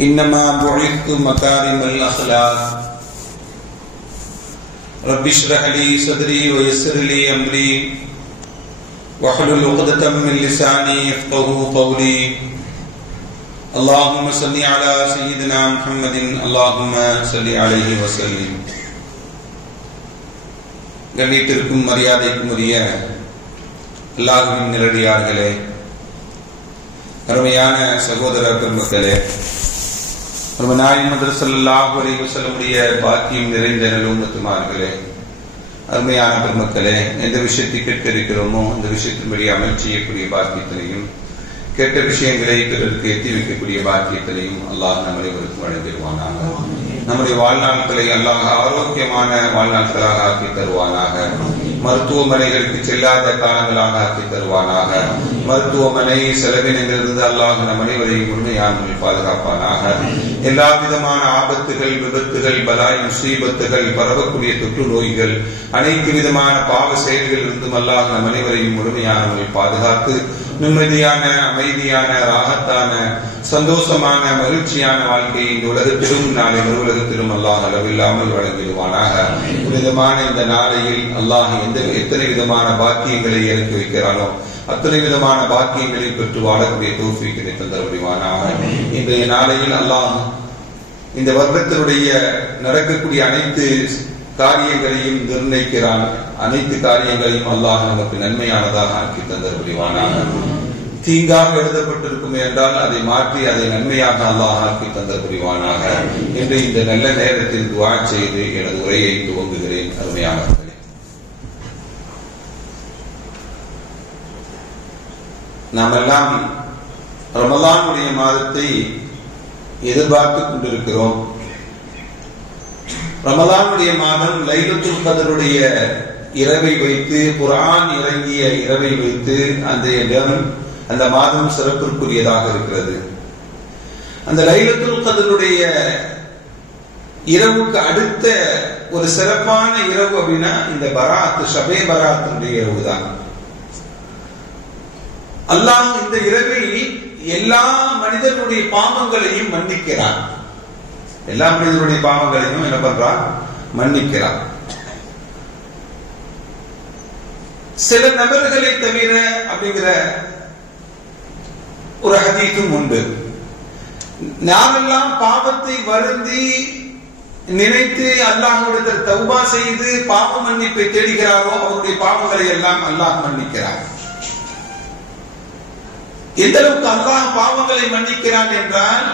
إنما بعثت مكارم الأخلاق رب اشرح لي صدري ويسر لي أمري واحلل عقدة من لساني يفقهوا قولي اللهم صل على سيدنا محمد اللهم صل عليه وسلم. கண்ணியத்திற்கும் மரியாதைக்கும் உரிய அல்லாஹ்வின் நல்லடியார்களே, அருமையான சகோதர பெருமக்களே, நாயகம் ஸல்லல்லாஹு அலைஹி வஸல்லமுடைய பாக்கியம் நிறைந்த நல்லும்மத்துமார்களே, அருமையான பெருமக்களே, எந்த விஷயத்தை கேட்க இருக்கிறோமோ அந்த விஷயத்தின்படி அமல் செய்யக்கூடிய பாக்கியத்தினையும் கேட்ட விஷயங்களை பிறருக்கு எத்தி வைக்கக்கூடிய பாக்கியத்தினையும் அல்லாஹ் நம் அனைவருக்கும் வழங்கிடுவானாக. நம்முடைய வாழ்நாட்களை அல்லாஹ் ஆரோக்கியமான வாழ்நாட்களாக ஆக்கி தருவானாக. மருத்துவமனைகளுக்கு செல்லாத காலங்களாக ஆக்கி தருவானாக. மருத்துவமனை செலவினங்களிலிருந்து அல்லாஹ் நம் அனைவரையும் உண்மையானவர்கள் பாதுகாப்பானாக. எல்லா விதமான ஆபத்துகள், விபத்துகள், பலாய், முசீபத்துகள், பரவக்கூடிய தொற்று நோய்கள், அனைத்து விதமான பாவ செயல்களில் இருந்தும் அல்லாஹ் நம் அனைவரையும் முழுமையானவர்கள் பாதுகாத்து நிம்மதியான, அமைதியான, ராகத்தான, சந்தோஷமான, மகிழ்ச்சியான வாழ்க்கையை இந்த உலகத்திலும் நாளை மறு உலகத்திலும் அல்லாஹ் அளவில்லாமல் வழங்கிடுவானாக. விதமான இந்த நாளையில் அல்லாஹ் எத்தனை விதமான பாக்கியங்களை இறக்கி வைக்கிறானோ அத்தனை விதமான பாக்கியங்களை பெற்று வாழக்கூடிய தௌஃபீக்கினை தந்தருள்வானாக. இன்றைய நாளையில் அல்லாஹ் இந்த வர்க்கத்தினுடைய நடக்கக்கூடிய அனைத்து காரியங்களையும் நிர்ணயிக்கிறான். அனைத்து காரியங்களையும் அல்லாஹ் நமக்கு நன்மையானதாக ஆக்கி தந்தருள்வானாக. தீங்காக எழுதப்பட்டிருக்கும் என்றால் அதை மாற்றி அதை நன்மையாக அல்லாஹ் ஆக்கி தந்தருள்வானாக என்று இந்த நல்ல நேரத்தில் துஆ செய்து எனது உரையை துவங்குகிறேன். அருமையானவர்களே, நாம் எல்லாம் ரமலானுடைய மாதத்தை எதிர்பார்த்து கொண்டிருக்கிறோம். ரமலானுடைய மாதம் லைலத்துல் கத்ருடைய இரவை வைத்து, குர்ஆன் இறங்கிய இரவை வைத்து அந்த மாதம் சிறப்பிற்குரியதாக இருக்கிறது. அந்த லைலத்துல் கத்ருடைய இரவுக்கு அடுத்த ஒரு சிறப்பான இரவு அப்படின்னா இந்த பராத், ஷபே பராத்துடைய இரவு தான். அல்லாஹ் இந்த இரவில் எல்லா மனிதர்களுடைய பாவங்களையும் மன்னிக்கிறான். எல்லா மனிதர்களுடைய பாவங்களையும் என்ன பண்றான்? மன்னிக்கிறான். சில நபர்களை தவிர அப்படிங்கிற ஒரு ஹதீஸும் உண்டு. நாமெல்லாம் பாவத்தை வருந்தி நினைத்து அல்லாஹ்விடத்தில் தௌபா செய்து பாவ மன்னிப்பை தேடுகிறாரோ அவருடைய பாவங்களை எல்லாம் அல்லாஹ் மன்னிக்கிறார். எந்த அளவுக்கு அல்லாஹ் பாவங்களை மன்னிக்கிறான் என்றால்,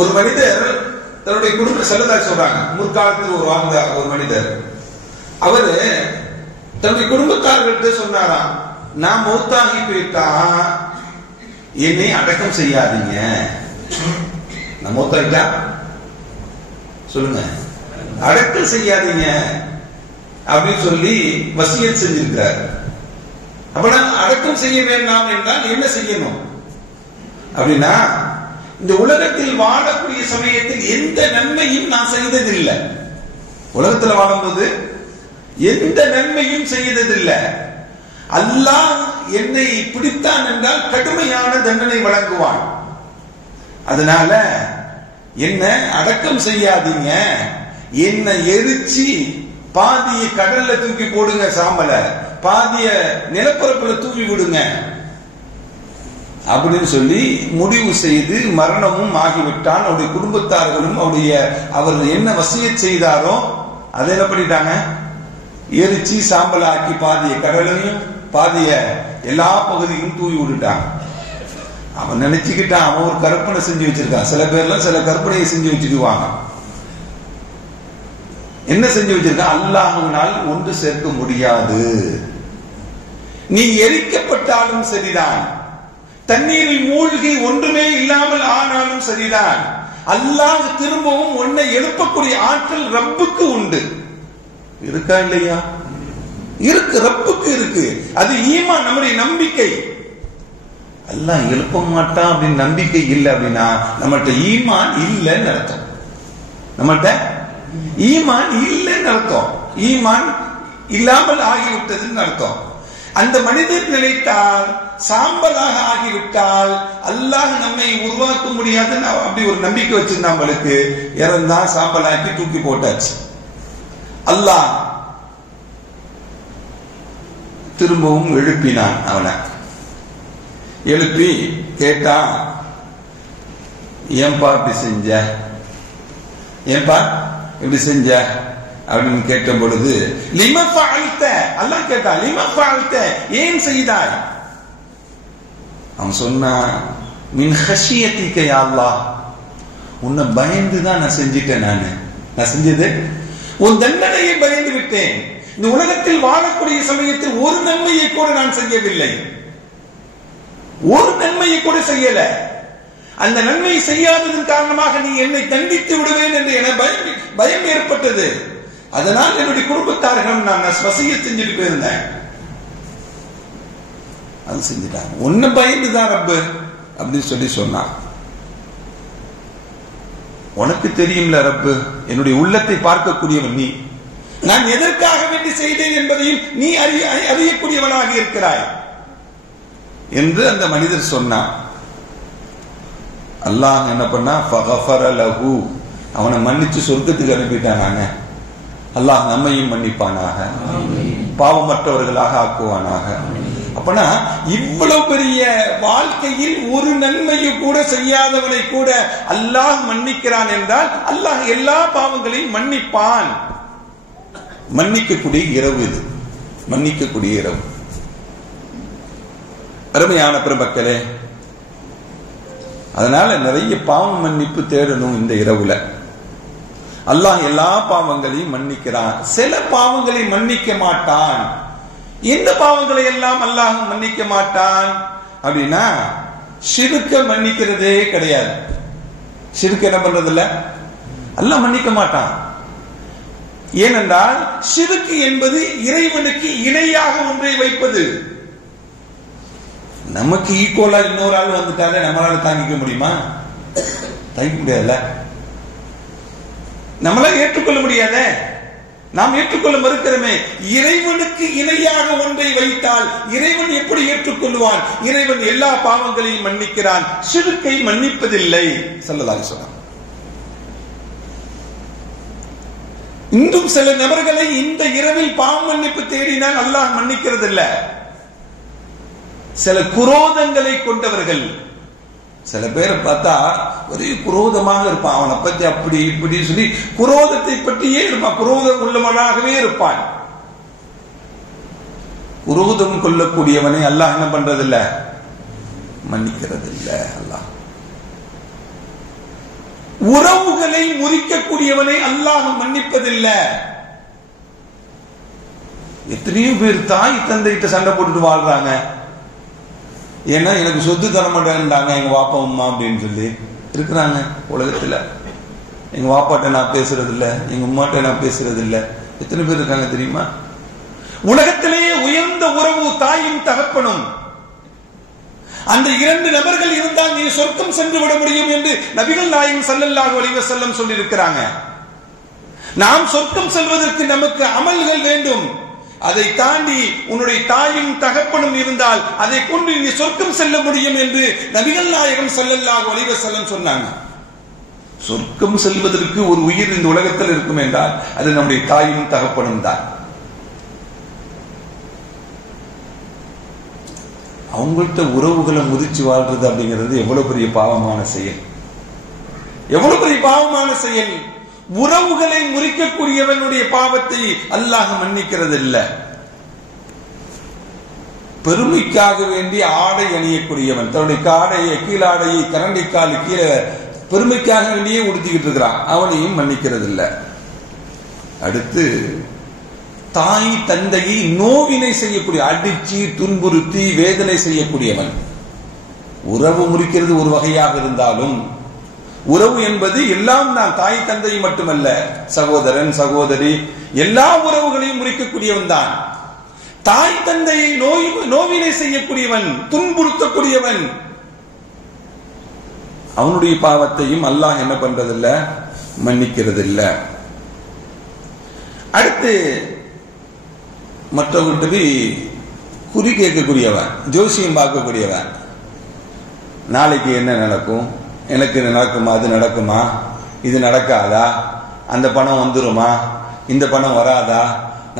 ஒரு மனிதர் தன்னுடைய குடும்ப செல்லதா சொல்றாங்க, முற்காலத்தில் ஒரு வாழ்ந்த ஒரு மனிதர், அவரு தன்னுடைய குடும்பத்தார்கிட்ட சொன்னாராம், நான் மௌத்தாகி போயிட்டா என்னை அடக்கம் செய்யாதீங்க. நான் மௌத்தாகிட்டா சொல்லுங்க, அடக்கம் செய்யாதீங்க அப்படின்னு சொல்லி வசியத் செஞ்சிருக்கிறார். அப்ப அடக்கம் செய்ய வேண்டாம் என்றால் என்ன செய்யணும் அப்படின்னா, இந்த உலகத்தில் வாழக்கூடிய சமயத்தில் எந்த நன்மையும் நான் செய்ததில்லை. உலகத்தில் வாழும்போது எந்த நன்மையும் செய்ததில்லை. அல்லாஹ் என்னை பிடித்தான் என்றால் கடுமையான தண்டனை வழங்குவான். அதனால என்ன அடக்கம் செய்யாதீங்க, என்னை எரிச்சு பாதிய கடல்ல தூக்கி போடுங்க, சாம்பல பாதிய நிலப்பரப்புல தூக்கி விடுங்க அப்படின்னு சொல்லி முடிவு செய்து மரணமும் ஆகிவிட்டான். அவருடைய குடும்பத்தார்களும் அவர் என்ன வசியத் செய்தாரோ அதை என்ன பண்ணிட்டாங்க? எரிச்சு சாம்பலாக்கி பாதிய கடலையும் பாதிய எல்லா பகுதியும் தூவி விட்டுட்டான். அவன் நினைச்சுக்கிட்டான் அவன் ஒரு கற்பனை செஞ்சு வச்சிருக்கான். சில பேர்லாம் சில கற்பனையை செஞ்சு வச்சுக்குவாங்க. என்ன செஞ்சு வச்சிருக்கான்? அல்லாஹ்வினால் ஒன்று சேர்க்க முடியாது. நீ எரிக்கப்பட்டாலும் சரிதான், தண்ணீரில் மூழ்கி ஒன்றுமே இல்லாமல் ஆனாலும் சரிதான், அல்லாஹ் திரும்பவும் உன்னை எழுப்பக்கூடிய ஆற்றல் ரப்புக்கு உண்டு. இருக்கா இல்லையா? இருக்கு, ரப்புக்கு இருக்கு. அது ஈமான், நம்முடைய நம்பிக்கை. அல்லாஹ் எழுப்ப மாட்டான் அப்படின்னு நம்பிக்கை இல்லை அப்படின்னா நம்மகிட்ட ஈமான் இல்லைன்னு அர்த்தம். நம்மகிட்ட ஈமான் இல்லைன்னு அர்த்தம். ஈமான் இல்லாமல் ஆகிவிட்டதுன்னு அர்த்தம். அந்த மனிதர் நினைத்தால் சாம்பலாக ஆகிவிட்டால் அல்லாஹ் நம்மை உருவாக்க முடியாதுன்னு அப்படி ஒரு நம்பிக்கை வச்சிருந்தா நம்மளுக்கு. இறந்தா சாம்பலாக்கி தூக்கி போட்டாச்சு. அல்லாஹ் திரும்பவும் எழுப்பினான். அவனை எழுப்பி கேட்டா, ஏன்பா இப்படி செஞ்ச, ஏன்பா இப்படி செஞ்ச அப்படின்னு கேட்ட பொழுது, லிம ஃபஅல்த, அல்லாஹ் கேட்டா, லிம ஃபஅல்த, ஏன் செய்தாய்? அவன் சொன்னா, மின் ஹஷியத்திக யா அல்லாஹ், உன்னை பயந்துதான் நான் செஞ்சிட்டேன். நான் செஞ்சது உன் தண்டனையை பயந்து விட்டேன். இந்த உலகத்தில் வாழக்கூடிய சமயத்தில் ஒரு நன்மையை கூட நான் செய்யவில்லை, ஒரு நன்மையை கூட செய்யல. அந்த நன்மை செய்யாததன் காரணமாக நீ என்னை தண்டித்து விடுவேன் என்று என பயம் ஏற்பட்டது. அதனால் என்னுடைய குடும்பத்தார்கள் நான் வசிய செஞ்சுட்டு போயிருந்தேன். அது செஞ்சுட்டாங்க. ஒன்னு பயந்துதான் ரப்பு அப்படின்னு சொல்லி சொன்னான். உனக்கு தெரியும்ல ரப்பு, என்னுடைய உள்ளத்தை பார்க்கக்கூடியவன் நீ, நான் எதற்காக வேண்டி செய்தேன் என்பதையும் நீ அறியக்கூடியவனாக இருக்கிறாய் என்று அந்த மனிதர் சொன்னான். அல்லாஹ் என்ன பண்ணா, ஃபகஃபர லஹு, அவனை மன்னிச்சு சொர்க்கத்துக்கு அனுப்பிட்டானாங்க. அல்லாஹ் நம்மையும் மன்னிப்பானாக, பாவமற்றவர்களாக ஆக்குவானாக. அப்பனா இவ்வளவு பெரிய வாழ்க்கையில் ஒரு நன்மையை கூட செய்யாதவனை கூட அல்லாஹ் மன்னிக்கிறான் என்றால் அல்லாஹ் எல்லா பாவங்களையும் மன்னிப்பான். மன்னிக்கக்கூடிய இரவு இது, மன்னிக்கக்கூடிய இரவு. அருமையான பெருமக்களே, அதனால நிறைய பாவ மன்னிப்பு தேடணும் இந்த இரவுல. அல்லாஹ் எல்லா பாவங்களையும் மன்னிக்கிறான். சில பாவங்களை மன்னிக்க மாட்டான். எந்த பாவங்களை எல்லாம் அல்லாஹ் மன்னிக்க மாட்டான் அப்படின்னா, ஷிர்க்க மன்னிக்கிறதே கிடையாது. ஷிர்க் என்ன பண்றது இல்ல, அல்லாஹ் மன்னிக்க மாட்டான். ஏனென்றால் ஷிர்க் என்பது இறைவனுக்கு இணையாக ஒன்றை வைப்பது. நமக்கு ஈக்குவலா இன்னொரு ஆள் வந்துட்டாலே நம்மளால தாங்கிக்க முடியுமா? தாங்கிக்க முடியாதுல்ல, நம்மளால ஏற்றுக்கொள்ள முடியாத, நாம் ஏற்றுக்கொள்ள மறுக்கிறோமே. இறைவனுக்கு இணையாக ஒன்றை வைத்தால் இறைவன் எப்படி ஏற்றுக்கொள்வான்? இறைவன் எல்லா பாவங்களையும் மன்னிக்கிறான், ஷிர்க்கை மன்னிப்பதில்லை ஸல்லல்லாஹு அலைஹி வஸல்லம். இன்றும் சில நபர்களை இந்த இரவில் பாவ மன்னிப்பு தேடினால் அல்லாஹ் மன்னிக்கிறது இல்ல. சில குரோதங்களை கொண்டவர்கள், சில பேரை பார்த்தா ஒரே குரோதமாக இருப்பான். அவனை பத்தி அப்படி இப்படி சொல்லி குரோதத்தை பற்றியே இருப்பான், குரோதம் உள்ளவனாகவே இருப்பான். குரோதம் கொள்ளக்கூடியவனை அல்லாஹ் என்ன பண்றது இல்ல, மன்னிக்கிறது இல்ல. அல்லாஹ் உறவுகளை முறிக்கக்கூடியவனை அல்லாஹ் மன்னிப்பதில்லை. எத்தனையோ பேர் தாய் தந்தைகிட்ட சண்டை போட்டுட்டு வாழ்றாங்க. ஏன்னா எனக்கு சொத்து தர மாட்டேன்டாங்க எங்க வாப்பா அம்மா அப்படின்னு சொல்லி இருக்கிறாங்க உலகத்துல. எங்க வாப்பாட்ட நான் பேசுறது இல்ல, எங்க அம்மாட்ட நான் பேசுறது இல்ல. எத்தனை பேர் இருக்காங்க தெரியுமா? உலகத்திலேயே உயர்ந்த உறவு தாயும் தகப்பனும். அந்த இரண்டு நபர்கள் இருந்தால் நீ சொர்க்கம் சென்று விட முடியும் என்று நபிகள் நாயகம் ஸல்லல்லாஹு அலைஹி வஸல்லம் சொல்லி இருக்கிறாங்க. நாம் சொர்க்கம் செல்வதற்கு நமக்கு அமல்கள் வேண்டும். அதை தாண்டி உன்னுடைய தாயும் தகப்பனும் இருந்தால் அதை கொண்டு நீ சொர்க்கம் செல்ல முடியும் என்று நபிகள் நாயகம் ஸல்லல்லாஹு அலைஹி வஸல்லம் சொன்னாங்க. சொர்க்கம் செல்வதற்கு ஒரு உயிர் இந்த உலகத்தில் இருக்கும் என்றால் அது நம்முடைய தாயும் தகப்பனும் தான். அவங்கள்ட்ட உறவுகளை முறிச்சு வாழ்றது அப்படிங்கிறது எவ்வளவு பெரிய பாவமான செயல், எவ்வளவு பெரிய பாவமான செயல். உறவுகளை முறிக்கக்கூடியவனுடைய பாவத்தை அல்லாஹ் மன்னிக்கிறது இல்ல. பெருமைக்காக வேண்டி ஆடை அணியக்கூடியவன், தன்னுடைய காடையை கீழாடையை கரண்டிக்கால் கீழே பெருமைக்காக வேண்டியே உடுத்திக்கிட்டு இருக்கிறான், அவனையும் மன்னிக்கிறது இல்ல. அடுத்து தாய் தந்தையை நோவினை செய்யக்கூடிய, அடிச்சு துன்புறுத்தி வேதனை செய்யக்கூடியவன். உறவு முறிக்கிறது ஒரு வகையாக இருந்தாலும் உறவு என்பது எல்லாம் தான், தாய் தந்தை மட்டுமல்ல, சகோதரன் சகோதரி எல்லா உறவுகளையும் முறிக்கக்கூடியவன் தான். தாய் தந்தையை நோவினை செய்யக்கூடியவன், துன்புறுத்தக்கூடியவன், அவனுடைய பாவத்தையும் அல்லாஹ் என்ன பண்றதில்ல, மன்னிக்கிறது இல்ல. அடுத்து மற்றவர்கிட்ட குறி கேட்கக்கூடியவன், ஜோசியம் பார்க்கக்கூடியவன். நாளைக்கு என்ன நடக்கும், எனக்கு நடக்குமா, அது நடக்குமா, இது நடக்காதா, அந்த பணம் வந்துருமா, இந்த பணம் வராதா,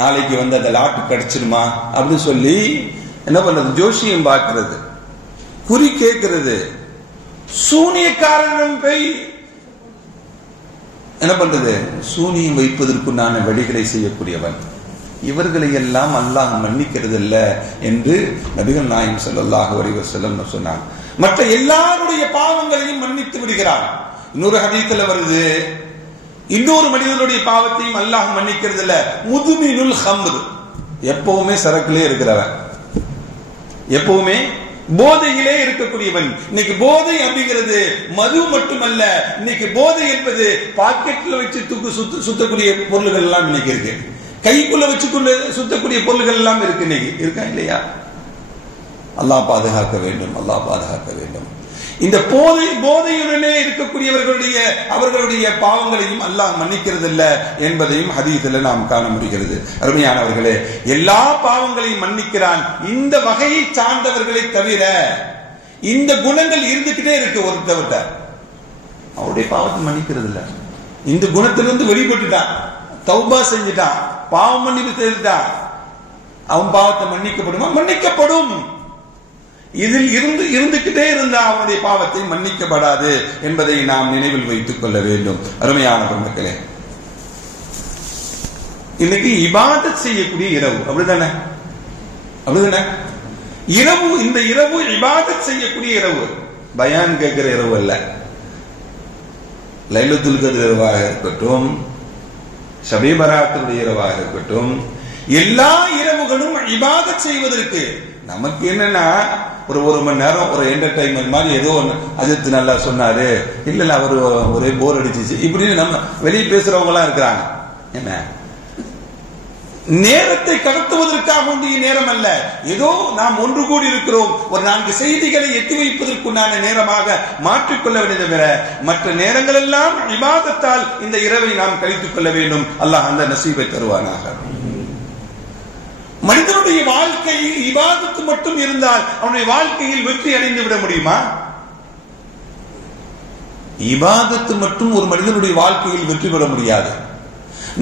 நாளைக்கு வந்து அந்த லாட்டு கிடைச்சிருமா அப்படின்னு சொல்லி என்ன பண்றது, ஜோசியம் பார்க்கிறது, குறி கேட்கிறது. சூனியக்காரனும் போய் என்ன பண்றது, சூனியம் வைப்பதற்குண்டான வழிகளை செய்யக்கூடியவன். இவர்களை எல்லாம் அல்லாஹ் மன்னிக்கிறது இல்ல என்று நபிகள் நாயகம் ஸல்லல்லாஹு அலைஹி வஸல்லம் சொன்னார். மற்ற எல்லாருடைய பாவங்களையும் மன்னித்து விடுகிறார். இன்னொரு ஹதீஸ்ல வருது, இன்னொரு மனிதனுடைய பாவத்தையும் அல்லாஹ் மன்னிக்கிறது இல்ல. முதுமினுல் ஹம்ர், எப்பவுமே சரக்குலே இருக்கிறவன், எப்பவுமே போதையிலே இருக்கக்கூடியவன். இன்னைக்கு போதை அப்படிங்கிறது மது மட்டுமல்ல, இன்னைக்கு போதை என்பது பாக்கெட்ல வச்சு சுத்தக்கூடிய பொருள்கள் எல்லாம் இன்னைக்கு இருக்கு, கைக்குள்ள வச்சுக்கொண்டு சுத்தக்கூடிய பொருள்கள் எல்லாம் இருக்கு இன்னைக்கு, இருக்கா இல்லையா? அல்லாஹ் பாதுகாக்க வேண்டும், அல்லாஹ் பாதுகாக்க வேண்டும். இந்த போதையுடனே இருக்கக்கூடியவர்களுடைய அவர்களுடைய பாவங்களையும் அல்லாஹ் மன்னிக்கிறது இல்ல என்பதையும் ஹதீஸில் நாம் காண முடிகிறது. அருமையானவர்களே, எல்லா பாவங்களையும் மன்னிக்கிறான். இந்த வகையை சார்ந்தவர்களை தவிர இந்த குணங்கள் இருந்துகிட்டே இருக்கு ஒருத்தவர்கிட்ட, அவருடைய பாவத்தை மன்னிக்கிறது இல்ல. இந்த குணத்திலிருந்து வெளிப்பட்டுட்டான், தௌபா செஞ்சுட்டான், பாவம் மன்னிப்பு செய்துட்டான், அவன் பாவத்தை மன்னிக்கப்படுமா? மன்னிக்கப்படும். இதில் இருந்துகிட்டே இருந்தா அவனுடைய பாவத்தை மன்னிக்கப்படாது என்பதை நாம் நினைவில் வைத்துக் கொள்ள வேண்டும். அருமையான பெருமக்களே, இன்னைக்கு இபாதத் செய்யக்கூடிய இரவு, அப்படிதானே? அப்படிதானே? இரவு, இந்த இரவு இபாதத் செய்யக்கூடிய இரவு, பயான் கேட்கிற இரவு அல்ல. லைலத்துல் கத்ர் இரவாக இருக்கட்டும், ஷபே பராத்துடைய இரவாக இருக்கட்டும், எல்லா இரவுகளும் இபாதத் செய்வதற்கு. நமக்கு என்னன்னா ஒரு மணி நேரம் ஒரு என்டர்டைன்மெண்ட் மாதிரி ஏதோ ஒன்று, அஜித் நல்லா சொன்னாரு, இல்ல அவரு ஒரே போர் அடிச்சிச்சு இப்படின்னு நம்ம வெளியே பேசுறவங்க எல்லாம் இருக்கிறாங்க. என்ன நேரத்தை கடத்துவதற்காக வேண்டிய நேரம் அல்ல, ஏதோ நாம் ஒன்று கூடி இருக்கிறோம், ஒரு 4 செய்திகளை எத்தி வைப்பதற்குண்டான நேரமாக மாற்றிக்கொள்ள வேண்டியது தவிர மற்ற நேரங்கள் எல்லாம் இபாதத்தால் இந்த இரவை நாம் கழித்துக் கொள்ள வேண்டும். அல்லாஹ் அந்த நசீபை தருவானாக. மனிதனுடைய வாழ்க்கையில் இபாதத்து மட்டும் இருந்தால் அவனுடைய வாழ்க்கையில் வெற்றி அடைந்து விட முடியுமா? இபாதத்து மட்டும் ஒரு மனிதனுடைய வாழ்க்கையில் வெற்றி பெற முடியாது.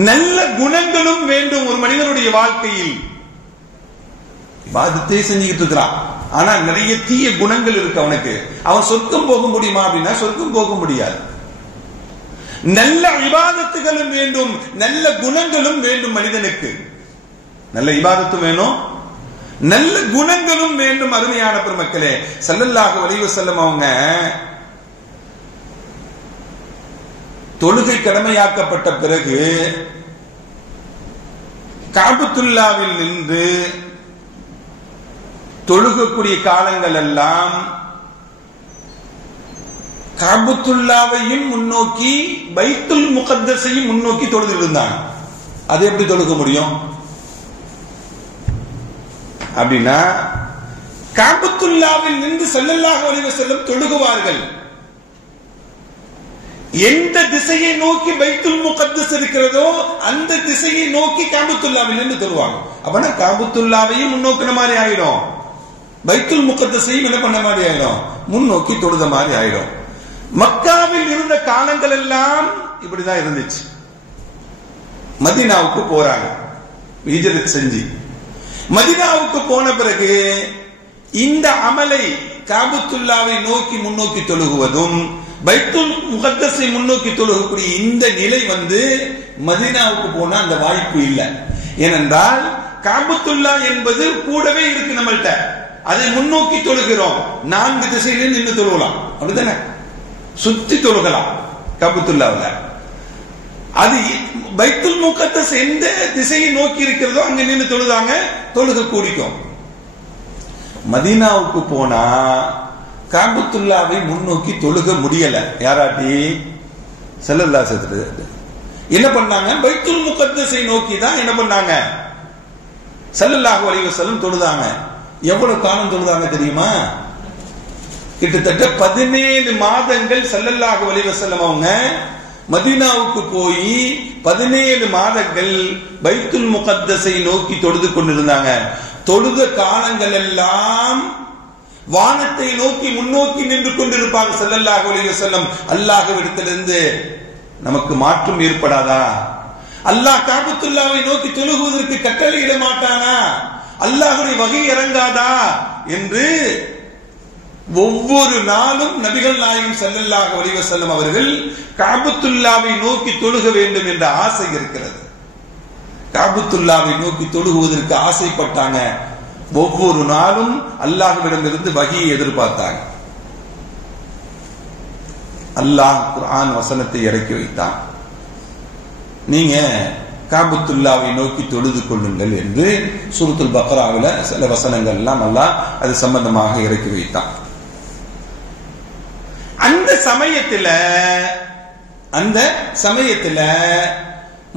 நல்ல குணங்களும் வேண்டும் ஒரு மனிதனுடைய வாழ்க்கையில். இபாதத்தை செஞ்சுக்கிட்டு இருக்கிறான், ஆனா நிறைய தீய குணங்கள் இருக்கு அவனுக்கு. அவன் சொர்க்கம் போக முடியுமா அப்படின்னா சொர்க்கம் போக முடியாது. நல்ல இபாதத்துகளும் வேண்டும், நல்ல குணங்களும் வேண்டும் மனிதனுக்கு. நல்ல இபாதத்தும் வேணும், நல்ல குணங்களும் வேண்டும். அருமையான பெருமக்களே, ஸல்லல்லாஹு அலைஹி வஸல்லம் அவங்க தொழுகை கடமையாக்கப்பட்ட பிறகு காபத்துல்லாவில் நின்று தொழுகக்கூடிய காலங்கள் எல்லாம் காபத்துல்லாவையும் முன்னோக்கி பைத்துல் முகத்தஸையும் முன்னோக்கி தொழுது இருந்தாங்க. அது எப்படி தொழுக முடியும் அப்படின்னா, காபத்துல்லாவில் நின்று ஸல்லல்லாஹு அலைஹி வஸல்லம் தொழுகுவார்கள். எந்த திசையை நோக்கி பைத்துல் முகத்தஸ் இருக்கிறதோ அந்த திசையை நோக்கி காபத்துல்லாவில் நின்று தொழுவாங்க. அப்பனா காபத்துல்லாவையும் முன்னோக்கின மாதிரி ஆயிடும், பைத்துல் முகத்தஸையும் என்ன பண்ண மாதிரி ஆயிடும், முன்னோக்கி தொழுத மாதிரி ஆயிடும். மக்காவில் இருந்த காலங்கள் எல்லாம் இப்படிதான் இருந்துச்சு. மதீனாவுக்கு போறாங்க, ஹிஜ்ரத் செஞ்சு மதீனாவுக்கு போன பிறகு இந்த அமலை காபத்துல்லாவை நோக்கி முன்னோக்கி தொழுகுவதும் பைத்துல் முகத்தஸை முன்னோக்கி தொழுகக்கூடிய இந்த நிலை மதீனாவுக்கு போனா அந்த வாய்ப்பு இல்லை. ஏனென்றால் காபத்துல்லா என்பது கூடவே இருக்கு நம்மள்ட்ட, அதை முன்னோக்கி தொழுகிறோம். 4 திசையிலும் நின்று தொழுகலாம், அப்படித்தானே? சுத்தி தொழுகலாம் காபத்துல்லாவில். அது பைத்துல் முகத்தஸ் எந்த திசையை நோக்கி இருக்கிறதோ அங்க நின்று தொழுதாங்க, தொழுக கூடிக்கும். மதீனாவுக்கு போனா காபத்துல்லாவை முன்னோக்கி தொழுக முடியல. யாராட்டி? ஸல்லல்லாஹு அலைஹி வஸல்லம் என்ன பண்ணாங்க, பைத்துல் முகத்தஸை நோக்கி தான் என்ன பண்ணாங்க, ஸல்லல்லாஹு அலைஹி வஸல்லம் தொழுதாங்க. எவ்வளவு காலம் தொழுதாங்க தெரியுமா? கிட்டத்தட்ட 17 மாதங்கள் ஸல்லல்லாஹு அலைஹி வஸல்லம் அவங்க மதீனாவுக்கு போய் 17 மாதங்கள் பைத்துல் முகத்தஸை நோக்கி தொழுது கொண்டிருந்தாங்க. தொழுத காலங்கள் எல்லாம் வானத்தை நோக்கி முன்னோக்கி நின்று கொண்டிருப்பாங்க ஸல்லல்லாஹு அலைஹி வஸல்லம். அல்லாஹ்விடத்திலிருந்து நமக்கு மாற்றம் ஏற்படாதா? அல்லாஹ் காபத்துல்லாவை நோக்கி தொழுகுவதற்கு கட்டளையிட மாட்டானா? அல்லாஹ்வுடைய வகை இறங்காதா என்று ஒவ்வொரு நாளும் நபிகள் நாயகம் ஸல்லல்லாஹு அலைஹி வஸல்லம் அவர்கள் காபத்துல்லாவை நோக்கி தொழுக வேண்டும் என்ற ஆசை இருக்கிறது. காபத்துல்லாவை நோக்கி தொழுகுவதற்கு ஆசைப்பட்டாங்க. ஒவ்வொரு நாளும் அல்லாஹ்விடமிருந்து வகியை எதிர்பார்த்தாங்க. அல்லாஹ் குர்ஆன் வசனத்தை இறக்கி வைத்தான். நீங்க காபத்துல்லாவை நோக்கி தொழுது கொள்ளுங்கள் என்று சூரத்துல் பக்ராவில சில வசனங்கள் எல்லாம் அல்லாஹ் அது சம்பந்தமாக இறக்கி வைத்தான். அந்த சமயத்துல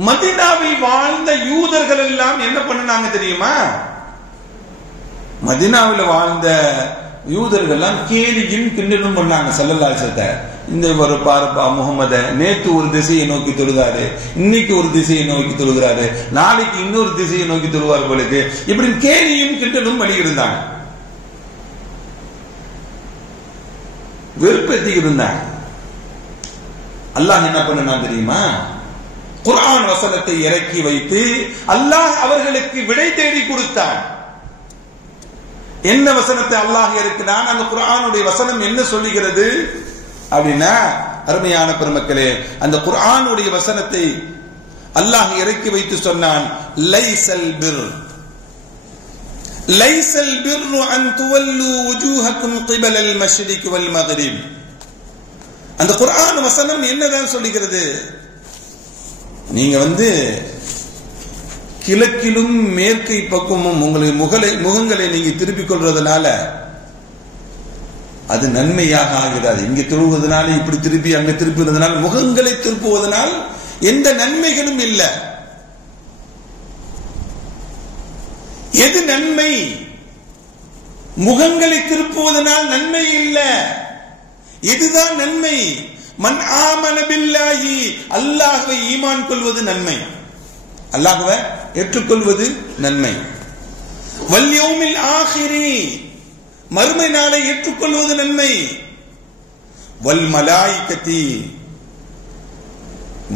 மதீனாவில் வாழ்ந்த யூதர்கள் எல்லாம் என்ன பண்ணாங்க தெரியுமா? மதீனாவில் வாழ்ந்த யூதர்கள் எல்லாம் கேலியும் கிண்டலும் பண்ணாங்க ஸல்லல்லாஹு அலைஹி வஸல்லம். இந்த ஒரு பாருப்பா முகமது நேத்து ஒரு திசையை நோக்கி தொழுதாரு, இன்னைக்கு ஒரு திசையை நோக்கி தொழுகிறாரு, நாளைக்கு இன்னொரு திசையை நோக்கி தொழுவார் போலுக்கு, இப்படி கேலியும் கிண்டலும் பண்ணி இருந்தாங்க, வெறுப்பேத்தி இருந்தாங்க. அல்லாஹ் என்ன பண்ணா தெரியுமா? குர்ஆன் வசனத்தை இறக்கி வைத்து அல்லாஹ் அவர்களுக்கு விடை தேடி கொடுத்தான். என்ன வசனத்தை அல்லாஹ் இருக்கிறான்? அந்த குர்ஆனுடைய வசனம் என்ன சொல்லுகிறது அப்படின்னா, அருமையான பெருமக்களே, அந்த குர்ஆனுடைய வசனத்தை அல்லாஹ் இறக்கி வைத்து சொன்னான், லைஸல் பிர்ரு அன் துவல்லு வுஜூஹக்கும் கிபலல் மஷ்ரிக் வல் மக்ரிப். அந்த குர்ஆன் வசனம் என்னதான் சொல்லுகிறது? நீங்க கிழக்கிலும் மேற்கை பக்கமும் உங்களுடைய முகங்களை நீங்க திருப்பிக் கொள்றதுனால அது நன்மையாக ஆகிறது. இங்க திருப்புவதனால இப்படி திருப்பி அங்க திருப்புவதனால், முகங்களை திருப்புவதனால் எந்த நன்மைகளும் இல்லை. எது நன்மை? முகங்களை திருப்புவதனால் நன்மை இல்லை. எதுதான் நன்மை? மன் ஆமன பில்லாஹி, அல்லாஹ்வை ஈமான் கொள்வது நன்மை, அல்லாஹ்வை ஏற்றுக்கொள்வது நன்மை. வல் யௌமில் ஆகிரி, மறுமை நாளை ஏற்றுக்கொள்வது நன்மை. வல் மலாயிகதி,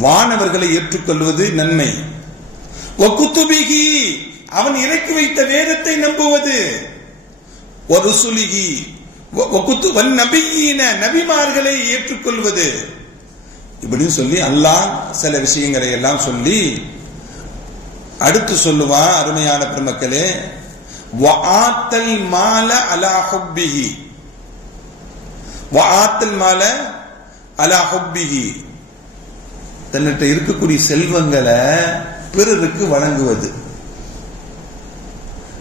வானவர்களை ஏற்றுக்கொள்வது நன்மை. வகுத்துபிஹி, அவன் இறக்கி வைத்த வேதத்தை நம்புவது. வருசுலிஹி வன் நபியீன, நபிமார்களை ஏற்றுக்கொள்வது. இப்படின்னு சொல்லி அல்லாஹ் சில விஷயங்களை எல்லாம் சொல்லி அடுத்து சொல்லுவான். அருமையான பெருமக்களே, வஆத்தல் மால அலா ஹுப்பிஹி, வஆத்தல் மால அலா ஹுப்பிஹி, தன்னிட்ட இருக்கக்கூடிய செல்வங்களை பிறருக்கு வழங்குவது.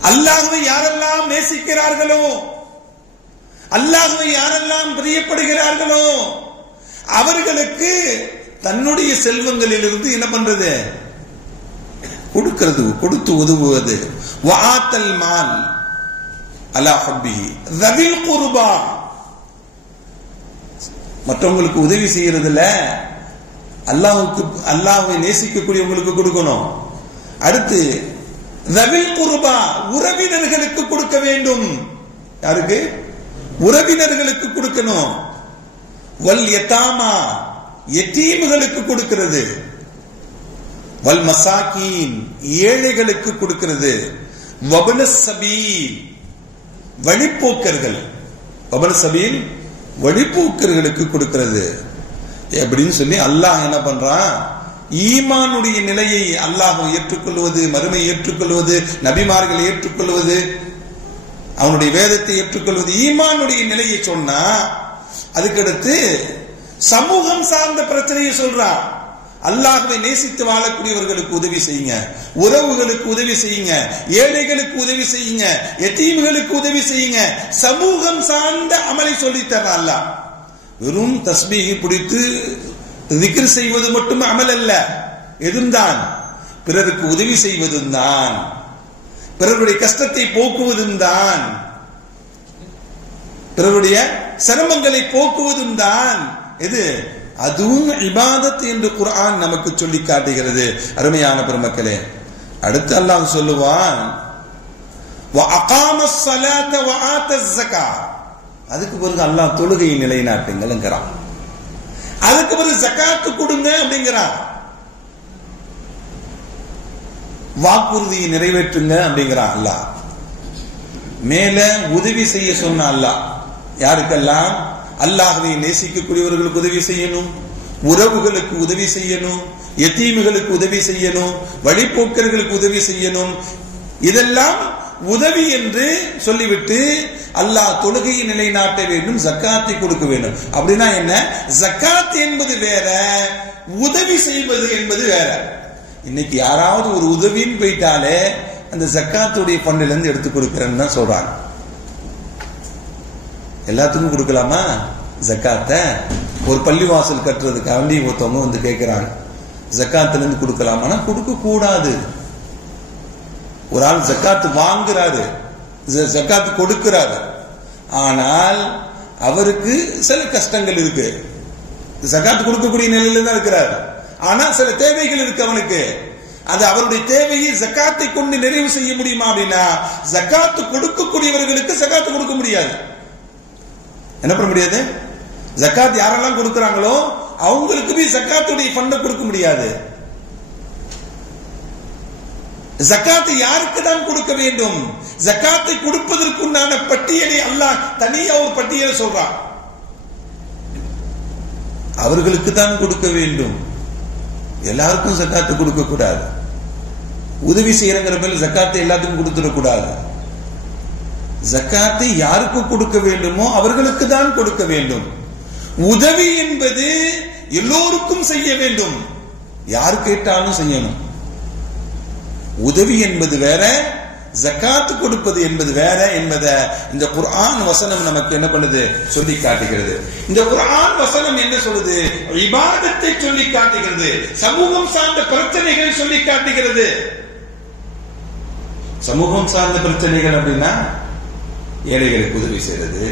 அல்லாஹ்வை யாரெல்லாம் நேசிக்கிறார்களோ, அல்லாஹ்வை யாரெல்லாம் பிரியப்படுகிறார்களோ அவர்களுக்கு தன்னுடைய செல்வங்களிலிருந்து என்ன பண்றது? கொடுக்கிறது, கொடுத்து உதவுவது. வஆத்தல் மால் அலா ஹுப்பிஹி ذوில் குர்பா, மற்றவங்களுக்கு உதவி செய்யறதுல அல்லாஹ்வை நேசிக்கக்கூடியவங்களுக்கு கொடுக்கணும். அடுத்து ذوில் குர்பா, உறவினர்களுக்கு கொடுக்க வேண்டும். யாருக்கு? உறவினர்களுக்கு கொடுக்கணும். வல் யதாமா, யதீம்களுக்கு கொடுக்கிறது. வல் மசாகீன், ஏழைகளுக்கு கொடுக்கிறது. வபனஸ் சபீல், வழிப்போக்கர்கள், வபனஸ் சபீல் வழிப்போக்கர்களுக்கு கொடுக்கிறது. அப்படின்னு சொல்லி அல்லாஹ் என்ன பண்றான்? ஈமானுடைய நிலையை அல்லாஹ் ஏற்றுக்கொள்வது, மறுமை ஏற்றுக்கொள்வது, நபிமார்களை ஏற்றுக்கொள்வது, அவனுடைய வேதத்தை ஏற்றுக்கொள்வது, ஈமானுடைய நிலையை சொன்னா, அதுக்கடுத்து சமூகம் சார்ந்த பிரச்சனையை சொல்றான். அல்லாஹ்வை நேசித்து வாழக்கூடியவர்களுக்கு உதவி செய்யுங்க, உறவுகளுக்கு உதவி செய்யுங்க, ஏழைகளுக்கு உதவி செய்யுங்க, யதீம்களுக்கு உதவி செய்யுங்க. சமூகம் சார்ந்த அமலை சொல்லித்தர அல்லாஹ். வெறும் தஸ்பீஹ் பிடித்து திக்ர் செய்வது மட்டும் அமல் அல்ல. எதுதான்? பிறருக்கு உதவி செய்வதும் தான், பிறருடைய கஷ்டத்தை போக்குவதும் தான், பிறருடைய சிரமங்களை போக்குவதும் தான். எது? அதுவும் இபாதத் என்று குர்ஆன் நமக்கு சொல்லி காட்டுகிறது. அருமையான பெருமக்களே, அடுத்து அல்லாஹ் சொல்லுவான், وَأَقَامَ-الصَّلَاةَ وَآتَى-الزَّكَاةَ. அதுக்கு பிறகு அல்லாஹ் தொழுகையை நிலைநாட்டுங்கள்ங்கறான். அதுக்கு பிறகு ஜகாத் கொடுங்க அப்படிங்கறான். வாக்குறுதியை நிறைவேற்றுங்க அப்படிங்கறான் அல்லாஹ். மேல உதவி செய்ய சொன்ன அல்லாஹ் யாருக்கெல்லாம்? அல்லாஹ்வை நேசிக்கக்கூடியவர்களுக்கு உதவி செய்யணும், உறவுகளுக்கு உதவி செய்யணும், யதீம்களுக்கு உதவி செய்யணும், வழிபோக்கர்களுக்கு உதவி செய்யணும். இதெல்லாம் உதவி என்று சொல்லிவிட்டு அல்லாஹ் தொழுகையை நிலைநாட்ட வேண்டும், ஜக்காத்தை கொடுக்க வேண்டும். அப்படின்னா என்ன? ஜக்காத் என்பது வேற, உதவி செய்வது என்பது வேற. இன்னைக்கு யாராவது ஒரு உதவின்னு போயிட்டாலே அந்த ஜக்காத்துடைய ஃபண்ட்ல இருந்து எடுத்து கொடுக்கறேன்னு தான் சொல்றாங்க. எல்லாத்துக்கும் கொடுக்கலாமா ஜக்காத்த? ஒரு பள்ளிவாசல் கட்டுறதுக்காண்டி ஒருத்தவங்க வந்து கேட்கிறாங்க, ஜக்காத்துல இருந்து கொடுக்கலாமா? கொடுக்க கூடாது. ஒரு ஆள் ஜக்காத்து வாங்குறாரு, ஜக்காத்து கொடுக்கிறாரு, ஆனால் அவருக்கு சில கஷ்டங்கள் இருக்கு. ஜக்காத்து கொடுக்கக்கூடிய நிலையில தான் இருக்கிறார், ஆனா சில தேவைகள் இருக்கு அவனுக்கு. அது அவருடைய தேவையை ஜக்காத்தை கொண்டு நிறைவு செய்ய முடியுமா அப்படின்னா, ஜக்காத்து கொடுக்கக்கூடியவர்களுக்கு ஜக்காத்து கொடுக்க முடியாது. என்ன பண்ண முடியாது? ஜக்காத் யாரெல்லாம் கொடுக்கிறாங்களோ அவங்களுக்கு போய் ஜக்காத்துடைய ஃபண்டை கொடுக்க முடியாது. ஜக்காத்தை யாருக்கு தான் கொடுக்க வேண்டும்? ஜக்காத்தை கொடுப்பதற்குண்டான பட்டியலை அல்லாஹ் தனியா ஒரு பட்டியலை சொல்றான். அவர்களுக்கு தான் கொடுக்க வேண்டும், எல்லாருக்கும் ஜக்காத்து கொடுக்க கூடாது. உதவி செய்யறங்கிற பேர்ல ஜக்காத்தை எல்லாத்துக்கும் கொடுத்துடக்கூடாது. ஜக்காத்தை யாருக்கு கொடுக்க வேண்டுமோ அவர்களுக்கு தான் கொடுக்க வேண்டும். உதவி என்பது எல்லோருக்கும் செய்ய வேண்டும், யார் கேட்டாலும் செய்யணும். உதவி என்பது வேற, ஜக்காத்து கொடுப்பது என்பது வேற என்பதை இந்த குர்ஆன் வசனம் நமக்கு என்ன பண்ணுது? சொல்லி காட்டுகிறது. இந்த குர்ஆன் வசனம் என்ன சொல்லுது? இபாதத்தை சொல்லி காட்டுகிறது, சமூகம் சார்ந்த பிரச்சனைகள் சொல்லி காட்டுகிறது. சமூகம் சார்ந்த பிரச்சனைகள் அப்படின்னா ஏழைகளுக்கு உதவி செய்யறது,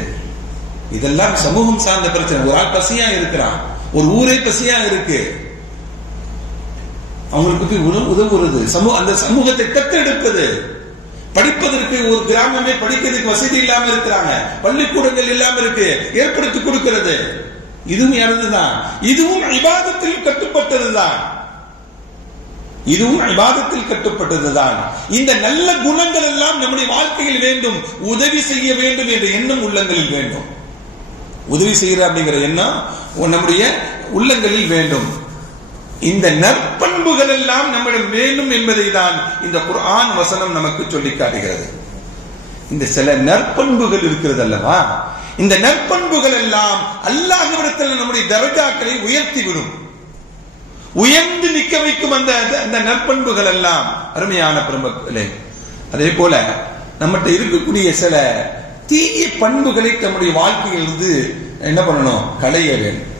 இதெல்லாம் சமூகம் சார்ந்த பிரச்சனை. ஒரு ஆள் பசியா இருக்கிறான், ஒரு ஊரே பசியா இருக்கு, அவங்களுக்கு போய் உதவுறது, அந்த சமூகத்தை தத்தெடுப்பது. படிப்பதற்கு ஒரு கிராமமே படிக்கிறதுக்கு வசதி இல்லாம இருக்கிறாங்க, பள்ளிக்கூடங்கள் இல்லாம இருக்கு, ஏற்படுத்தி கொடுக்கிறது. இதுவும் இறந்துதான், இதுவும் இபாதத்தில் கட்டுப்பட்டதுதான், இதுவும் இபாதத்தில் கட்டுப்பட்டதுதான். இந்த நல்ல குணங்கள் எல்லாம் நம்முடைய வாழ்க்கையில் வேண்டும். உதவி செய்ய வேண்டும் என்ற எண்ணம் உள்ளங்களில் வேண்டும். உதவி செய்யற அப்படிங்கிற எண்ணம் நம்முடைய உள்ளங்களில் வேண்டும். இந்த நற்பண்புகள் எல்லாம் நம்மிடம் வேண்டும் என்பதை தான் இந்த குர்ஆன் வசனம் நமக்கு சொல்லி காட்டுகிறது. இந்த சில நற்பண்புகள் இருக்கிறது அல்லவா, இந்த நற்பண்புகள் எல்லாம் அல்லாஹ்விடத்தில் நம்முடைய தரஜாக்களை உயர்த்தி விடும், உயர்ந்து நிற்க வைக்கும். அந்த நற்பண்புகள் எல்லாம் அருமையான பெருமக்களே, அதே போல நம்மகிட்ட இருக்கக்கூடிய சில தீய பண்புகளை நம்முடைய வாழ்க்கையிலிருந்து என்ன பண்ணணும்? களைய வேண்டும்.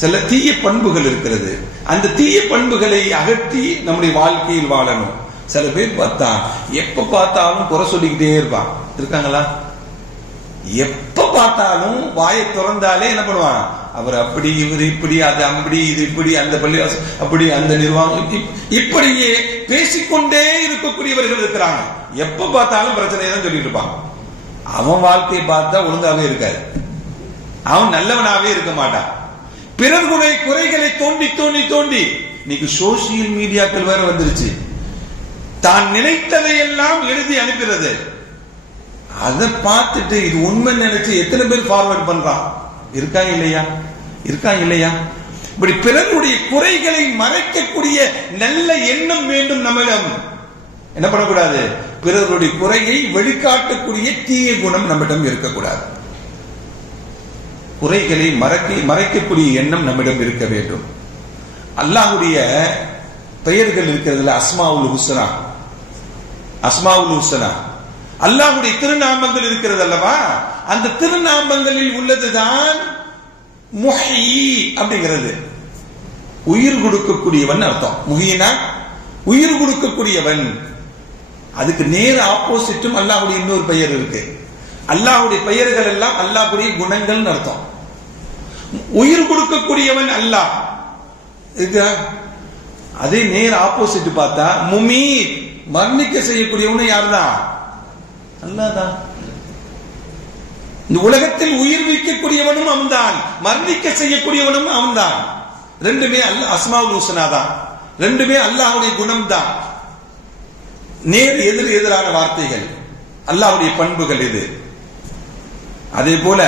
சில தீய பண்புகள் இருக்கிறது, அந்த தீய பண்புகளை அகற்றி நம்முடைய வாழ்க்கையில் வாழணும். சில பேர் பார்த்தா எப்ப பார்த்தாலும் குறை சொல்லிக்கிட்டே இருப்பான். இருக்காங்களா? எப்ப பார்த்தாலும் வாயை திறந்தாலே என்ன பண்ணுவான்? அவர் அப்படி, இவர் இப்படி, அது அப்படி, இது இப்படி, அந்த பள்ளிவாசல் அப்படி, அந்த நிர்வாகம் இப்படியே பேசிக்கொண்டே இருக்கக்கூடியவர்கள் இருக்கிறாங்க. எப்ப பார்த்தாலும் பிரச்சனையை தான் சொல்லிட்டு இருப்பான். அவன் வாழ்க்கையை பார்த்தா ஒழுங்காவே இருக்காது, அவன் நல்லவனாவே இருக்க மாட்டான். பிறர்களுடைய குறைகளை தோண்டி தோண்டி தோண்டி, இன்னைக்கு சோசியல் மீடியாக்கள் வேற வந்துருச்சு, தான் நினைத்ததை எல்லாம் எழுதி அனுப்புறது. அதை பார்த்துட்டு இது உண்மை நினைச்சு எத்தனை பேர் ஃபார்வர்ட் பண்றான்? இருக்கா இல்லையா? இருக்கா இல்லையா? இப்படி பிறருடைய குறைகளை மறைக்கக்கூடிய நல்ல எண்ணம் வேண்டும் நம்மிடம். என்ன பண்ணக்கூடாது? பிறருடைய குறையை வெளிக்காட்டக்கூடிய தீய குணம் நம்மிடம் இருக்கக்கூடாது. குறைகளை மறைக்கக்கூடிய எண்ணம் நம்மிடம் இருக்க வேண்டும். அல்லாஹ்வுடைய பெயர்கள் இருக்கிறதுல அஸ்மாவுல் ஹுஸ்னா, அஸ்மாவுல் ஹுஸ்னா அல்லாஹ்வுடைய திருநாமங்கள் இருக்கிறது அல்லவா, அந்த திருநாமங்களில் உள்ளதுதான் முஹ்யி அப்படிங்கிறது. உயிர் கொடுக்கக்கூடியவன் அர்த்தம். முஹீனா உயிர் கொடுக்கக்கூடியவன். அதுக்கு நேர் ஆப்போசிட்டும் அல்லாஹ்வுடைய இன்னொரு பெயர் இருக்கு. அல்லாஹ்வுடைய பெயர்கள் எல்லாம் அல்லாஹ்வுடைய குணங்கள் அர்த்தம். உயிர் கொடுக்கக்கூடியவன் அல்லாஹ். அதே நேர் ஆப்போசிட் பார்த்தா முமீத் மரணிக்க செய்யக்கூடியவனு யாருதான்? அல்லாஹ்தான். இந்த உலகத்தில் உயிர் வைக்கக்கூடியவனும் அவன்தான், மரணிக்க செய்யக்கூடியவனும் அவன்தான். ரெண்டுமே அஸ்மாவுல் ஹுஸ்னா தான், ரெண்டுமே அல்லாஹ்வுடைய குணம் தான். நேர் எதிரான வார்த்தைகள் அல்லாஹ்வுடைய பண்புகள் இது. அதே போல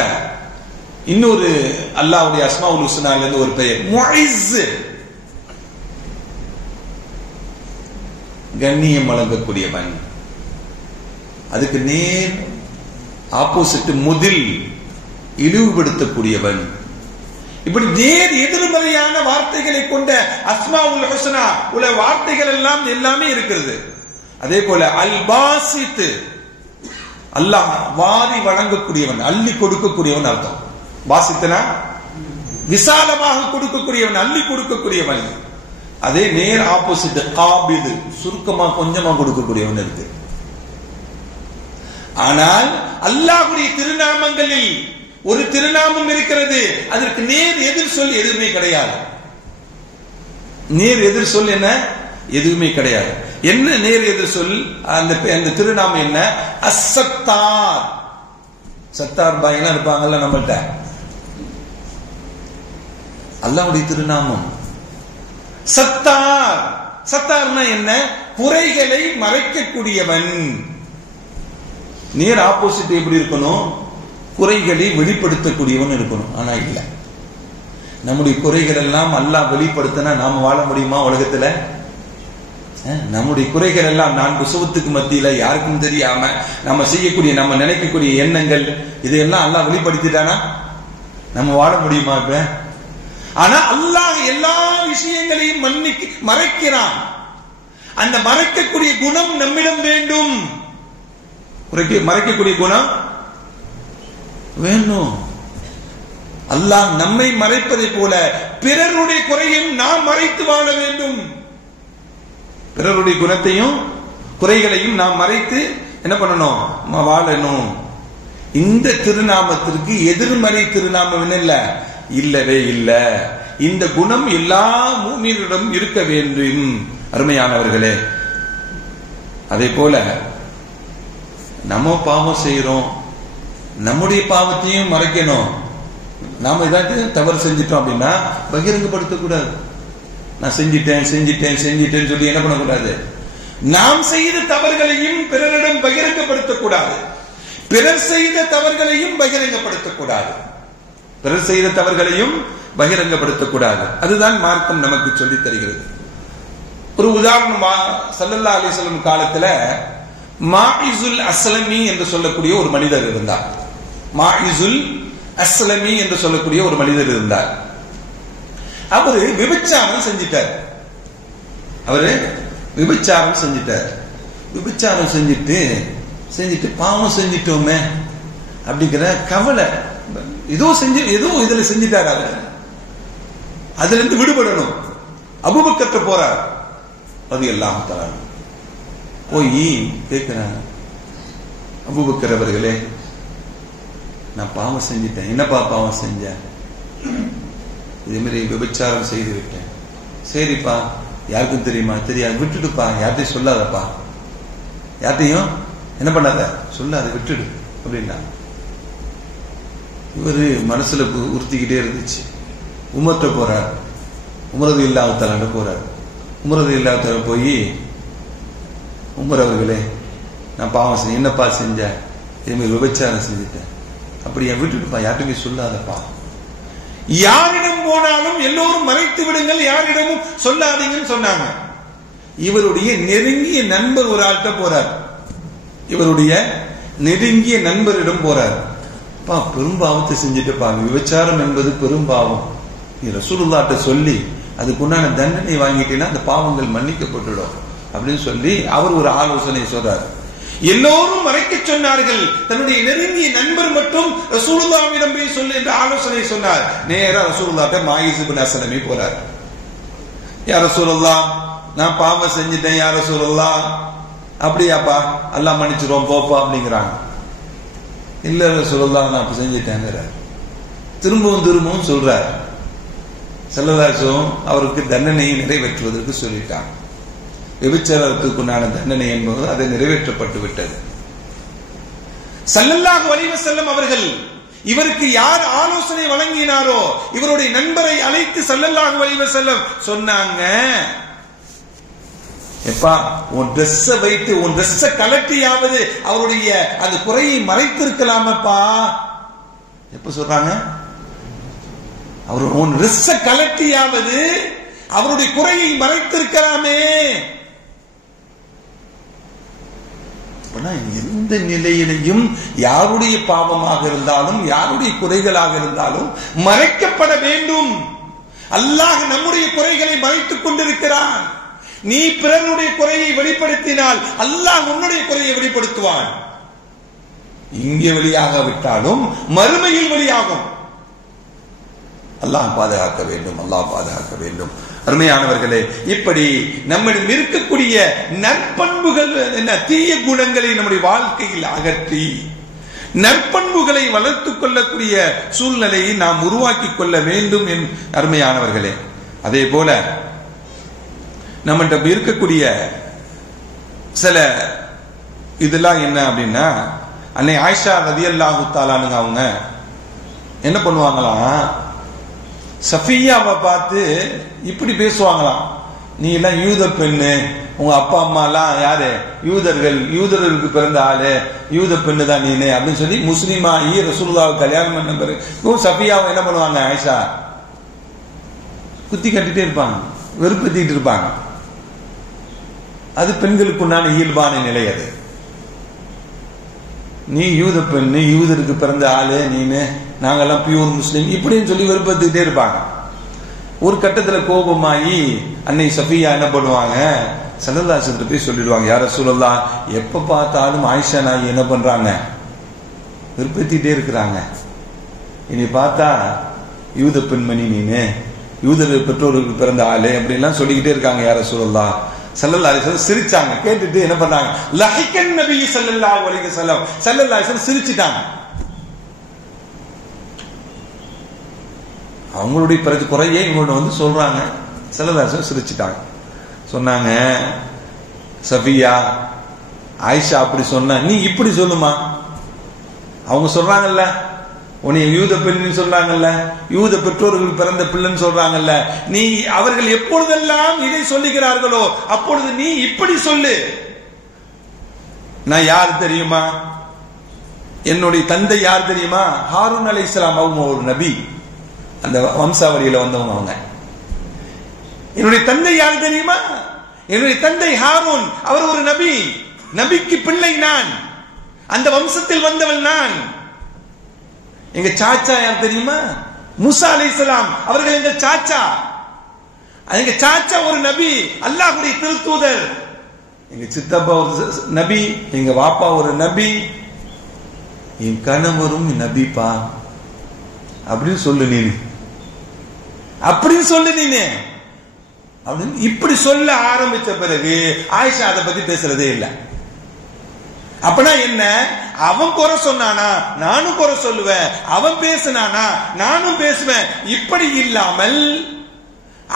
இன்னொரு அல்லாஹ்வுடைய அஸ்மாவுல் ஹுஸ்னால இருந்து ஒரு பெயர் முஇஸ், கண்ணியம் வழங்கக்கூடியவன். அதுக்கு நேர் ஆப்போசிட் முதில், இழிவுபடுத்தக்கூடியவன். இப்படி நேர் எதிர்மறையான வார்த்தைகளை கொண்ட அஸ்மாவுல் ஹுஸ்னா உள்ள வார்த்தைகள் எல்லாம் எல்லாமே இருக்கிறது. அதே போல அல் பாசித், அல்லாஹ் வாரி வழங்கக்கூடியவன், அள்ளி கொடுக்கக்கூடியவன் அர்த்தம். பாசித்னா விசாலமாக கொடுக்கக்கூடியவன், அள்ளி கொடுக்கக்கூடியவன். அதே நேர் ஆப்போசிட் காபிது, சுருக்கமா கொஞ்சமா கொடுக்கக்கூடியவன் இருக்கு. ஆனால் அல்லாஹ்வுடைய திருநாமங்களில் ஒரு திருநாமம் இருக்கிறது, அதற்கு நேர் எதிர் சொல் எதுவுமே கிடையாது. நேர் எதிர் சொல் என்ன? எதுவுமே கிடையாது. என்ன நேர் எதிர் சொல்? அந்த திருநாமம் என்ன? அஸ்ஸத்தார். சத்தார் பாய்லாம் இருப்பாங்கல்ல நம்மள்ட்ட, அல்லாஹ்வுடைய திருநாமம் சத்தார். சத்தார்னா என்ன? குறைகளை மறைக்கக்கூடியவன். நேர் ஆப்போசிட் எப்படி இருக்கணும்? குறைகளை வெளிப்படுத்தக்கூடியவன் இருக்கணும். ஆனா இல்ல, நம்முடைய குறைகள் எல்லாம் அல்லாஹ் வெளிப்படுத்தினா நாம வாழ முடியுமா உலகத்துல? நம்முடைய குறைகள் எல்லாம் 4 சுவத்துக்கு மத்தியில யாருக்கும் தெரியாம நம்ம செய்யக்கூடிய, நம்ம நினைக்கக்கூடிய எண்ணங்கள், இதையெல்லாம் அல்லாஹ் வெளிப்படுத்திட்டானா நம்ம வாழ முடியுமா இப்ப? ஆனா அல்லாஹ் எல்லா விஷயங்களையும் மறைக்கிறான். அந்த மறைக்கக்கூடிய குணம் நம்மிடம் வேண்டும். மறைக்கக்கூடிய குணம் வேணும். அல்லாஹ் நம்மை மறைப்பதை போல பிறருடைய குறையும் நாம் மறைத்து வாழ வேண்டும். பிறருடைய குணத்தையும் குறைகளையும் நாம் மறைத்து என்ன பண்ணணும்? வாழணும். இந்த திருநாமத்திற்கு எதிர்மறை திருநாமம் இல்ல, இல்லவே இல்ல. இந்த குணம் எல்லா மூமினிடம் இருக்க வேண்டும். அருமையானவர்களே, அதே போல நம்ம பாவம் செய்யறோம், நம்முடைய பாவத்தையும் மறைக்கணும். நாம ஏதாவது தவறு செஞ்சிட்டோம் அப்படின்னா பகிரங்கப்படுத்தக்கூடாது. நான் செஞ்சிட்டேன் சொல்லி என்ன பண்ணக்கூடாது? நாம் செய்த தவறுகளையும் பிறரிடம் பகிரங்கப்படுத்தக்கூடாது. பிறர் செய்த தவறுகளையும் பகிரங்கப்படுத்தக்கூடாது. பிறர் செய்த தவறுகளையும் பகிரங்கப்படுத்தக்கூடாது. அதுதான் மார்க்கம் நமக்கு சொல்லி தருகிறது. ஒரு உதாரணம், ஸல்லல்லாஹு அலைஹி வஸல்லம் காலத்துல மாஇசுல் அஸ்லமி என்று சொல்லக்கூடிய ஒரு மனிதர் இருந்தார். மாஇசுல் அஸ்லமி என்று சொல்லக்கூடிய ஒரு மனிதர் இருந்தார். அவரு விபச்சாரம் செஞ்சிட்டார். விபச்சாரம் செஞ்சுட்டு பாவம் செஞ்சிட்டோமே அப்படிங்கிற கவலை, ஏதோ இதுல செஞ்சிட்டார். அவர் அதுல இருந்து விடுபடணும். அபூபக்கர்ட்ட போறார். அது எல்லாம் தராங்க. போய் கேட்கிறாங்க, அபூபக்கர் அவர்களே, நான் பாவம் செஞ்சிட்டேன். என்னப்பா பாவம் செஞ்ச? இதே மாதிரி விபச்சாரம் செய்து விட்டேன். சரிப்பா, யாருக்கும் தெரியுமா? தெரியாது, விட்டுடுப்பா, யார்ட்டையும் சொல்லாதப்பா, யார்ட்டையும் என்ன பண்ணாத, சொல்லாத, விட்டுடு அப்படின்னா. இவரு மனசுல உறுத்திக்கிட்டே இருந்துச்சு. உமர்ட்ட போறார். உமரது இல்லாத போறார். உமரது இல்லாத போய், உமர் அவர்களே, நான் பாவம் செஞ்சேன். என்னப்பா செஞ்ச? இதே மாதிரி விபச்சாரம் செஞ்சுட்டேன். அப்படியா? விட்டுடுப்பா, யார்ட்டுமே சொல்லாதப்பா. யாரிடம் போனாலும் எல்லோரும் மறைத்து விடுங்கள், யாரிடமும் சொல்லாதீங்கன்னு சொன்னாங்க. இவருடைய நெருங்கிய நண்பர் ஒரு ஆள்கிட்ட போறார். இவருடைய நெருங்கிய நண்பரிடம் போறார். பா, பெரும்பாவத்தை செஞ்சுட்டுப்பா, விபச்சாரம் என்பது பெரும்பாவம். நீ ரசூலுல்லாஹ்ட்ட சொல்லி அதுக்குண்டான தண்டனை வாங்கிட்டீங்கன்னா அந்த பாவங்கள் மன்னிக்கப்பட்டுடும் அப்படின்னு சொல்லி அவர் ஒரு ஆலோசனை சொல்றார். எல்லோரும் மறைக்க சொன்னார்கள். தன்னுடைய நெருங்கிய நண்பர் மட்டும் ரசூலுல்லாஹ்விடம் போய் சொல்லு என்று ஆலோசனை சொன்னார். நேரா ரசூலுல்லாஹ்ட்ட மாயிஸ் இப்னு அஸ்லமி போறார். யா ரசூலுல்லாஹ், நான் பாவம் செஞ்சிட்டேன் யா ரசூலுல்லாஹ். அப்படியாப்பா, அல்லாஹ் மன்னிச்சிருவோம் போப்பா அப்படிங்கிறாங்க. இல்ல ரசூலுல்லாஹ், நான் அப்ப செஞ்சிட்டேங்கிறார். திரும்பவும் சொல்றார். ஸல்லல்லாஹு அலைஹி வஸல்லம் அவருக்கு தண்டனையை நிறைவேற்றுவதற்கு சொல்லிட்டாங்க. விபச்சாரத்துக்குண்டான தண்டனை என்பது அது நிறைவேற்றப்பட்டு விட்டது. ஸல்லல்லாஹு அலைஹி வஸல்லம் அவர்கள் இவருக்கு யார் ஆலோசனை வழங்கினாரோ இவருடைய நண்பரை அழைத்து ஸல்லல்லாஹு அலைஹி வஸல்லம் சொன்னாங்க, எப்பா உன் ட்ரெஸ் வைத்து உன் ட்ரெஸ் கலட்டியாவது அவருடைய அந்த குறையை மறைத்திருக்கலாமப்பா. எப்ப சொல்றாங்க? அவர் உன் ட்ரெஸ் கலட்டியாவது அவருடைய குறையை மறைத்திருக்கலாமே. எந்த நிலையிலையும் யாருடைய பாவமாக இருந்தாலும் யாருடைய குறைகளாக இருந்தாலும் மறைக்கப்பட வேண்டும். அல்லாஹ் நம்முடைய குறைகளை மறைத்துக் கொண்டிருக்கிறான். நீ பிறனுடைய குறையை வெளிப்படுத்தினால் அல்லாஹ் உன்னுடைய குறையை வெளிப்படுத்துவான். இங்கே வெளியாகவிட்டாலும் மறுமையில் வெளியாகும். அல்லாஹ் பாதுகாக்க வேண்டும், அல்லாஹ் பாதுகாக்க வேண்டும். அருமையானவர்களே, இப்படி நம்மிடம் இருக்கக்கூடிய நற்பண்புகள் என்ன தீய குணங்களை நம்முடைய வாழ்க்கையில் அகற்றி நற்பண்புகளை வளர்த்துக் கொள்ளக்கூடிய சூழ்நிலையை நாம் உருவாக்கி கொள்ள வேண்டும். அருமையானவர்களே, அதே போல நம்மகிட்ட இருக்கக்கூடிய சில இதெல்லாம் என்ன அப்படின்னா, அன்னை ஆயிஷா ரலியல்லாஹு தஆலாங்க அவங்க என்ன பண்ணுவாங்களாம், சஃபியாவை பார்த்து இப்படி பேசுவாங்களாம், நீ எல்லாம் யூத பெண்ணு, உங்க அப்பா அம்மா எல்லாம் யாரு யூதர்களுக்கு பிறந்த ஆளு, யூத பெண்ணு தான் நீனு அப்படின்னு சொல்லி முஸ்லிமாகி ரசூலுல்லாஹ் கல்யாணம் பண்ண பிறகு சஃபியாவை என்ன பண்ணுவாங்க, ஆயிஷா குத்தி கட்டிட்டே இருப்பாங்க, வெறுப்பேத்திட்டு இருப்பாங்க. அது பெண்களுக்குண்டான இயல்பான நிலை. அது நீ யூத பெண்ணு, யூதருக்கு பிறந்த ஆளு நீனு, நாங்கெல்லாம் பியூர் முஸ்லீம் இப்படின்னு சொல்லி வெறுப்பேத்திட்டே இருப்பாங்க. ஒரு கட்டத்துல கோபமாயி அன்னை சஃபியா என்ன பண்ணுவாங்க, ஸல்லல்லாஹு அலைஹி வஸல்லம் போய் சொல்லிடுவாங்க, யா ரசூலல்லாஹ் எப்ப பார்த்தாலும் ஆயிஷா நாயகி என்ன பண்றாங்க, வெறுப்பேத்திட்டே இருக்கிறாங்க. இனி பார்த்தா யூத பெண்மணி நீனு, யூதர் பெற்றோருக்கு பிறந்த ஆளு அப்படின்லாம் சொல்லிக்கிட்டே இருக்காங்க. யா ரசூலல்லாஹ் ஸல்லல்லாஹு அலைஹி வஸல்லம் சிரிச்சாங்க. கேட்டுட்டு என்ன பண்ணாங்க, லஹிகன் நபி ஸல்லல்லாஹு அலைஹி வஸல்லம் ஸல்லல்லாஹு அலைஹி வஸல்லம் சிரிச்சிட்டாங்க. அவங்களுடைய பிறகு குறையே இவங்களோட வந்து சொல்றாங்க. ஸல்லல்லாஹு அலைஹி வஸல்லம் சிரிச்சிட்டாங்க. சொன்னாங்க, சஃபியா ஆயிஷா அப்படி சொன்ன, நீ இப்படி சொல்லுமா. அவங்க சொல்றாங்கல்ல, உன்னை யூத பெண்ணுன்னு சொல்றாங்கல்ல, யூத பெற்றோர்கள் பிறந்த பிள்ளைன்னு சொல்றாங்கல்ல, நீ அவர்கள் எப்பொழுதெல்லாம் இதை சொல்லுகிறார்களோ அப்பொழுது நீ இப்படி சொல்லு, நான் யார் தெரியுமா, என்னுடைய தந்தை யார் தெரியுமா, ஹாரூன் அலைஹிஸ்ஸலாம் அவங்க ஒரு நபி, அந்த வம்சாவளியில வந்தவங்க அவங்க. என்னுடைய தந்தை யார் தெரியுமா, என்னுடைய தந்தை ஹாரூன், அவர் ஒரு நபி, நபிக்கு பிள்ளை நான், அந்த வம்சத்தில் வந்தவன் நான். எங்க சாச்சா யார் தெரியுமா, மூசா அலைஹிஸ்ஸலாம் அவர்கள் எங்க சாச்சா. எங்க சாச்சா ஒரு நபி, அல்லாஹ்வுடைய திருத்தூதர். எங்க சித்தப்பா ஒரு நபி, எங்க வாப்பா ஒரு நபி, என் கணவரும் நபிப்பா அப்படின்னு சொல்லு நீ, அப்படின்னு சொல்லு நீனு அப்படின்னு இப்படி சொல்ல ஆரம்பிச்ச பிறகு ஆயிஷா அதை பத்தி பேசுறதே இல்லை. அப்பனா என்ன, அவன் குறை சொன்னானா நானும் குறை சொல்லுவேன், அவன் பேசினானா நானும் பேசுவேன், இப்படி இல்லாமல்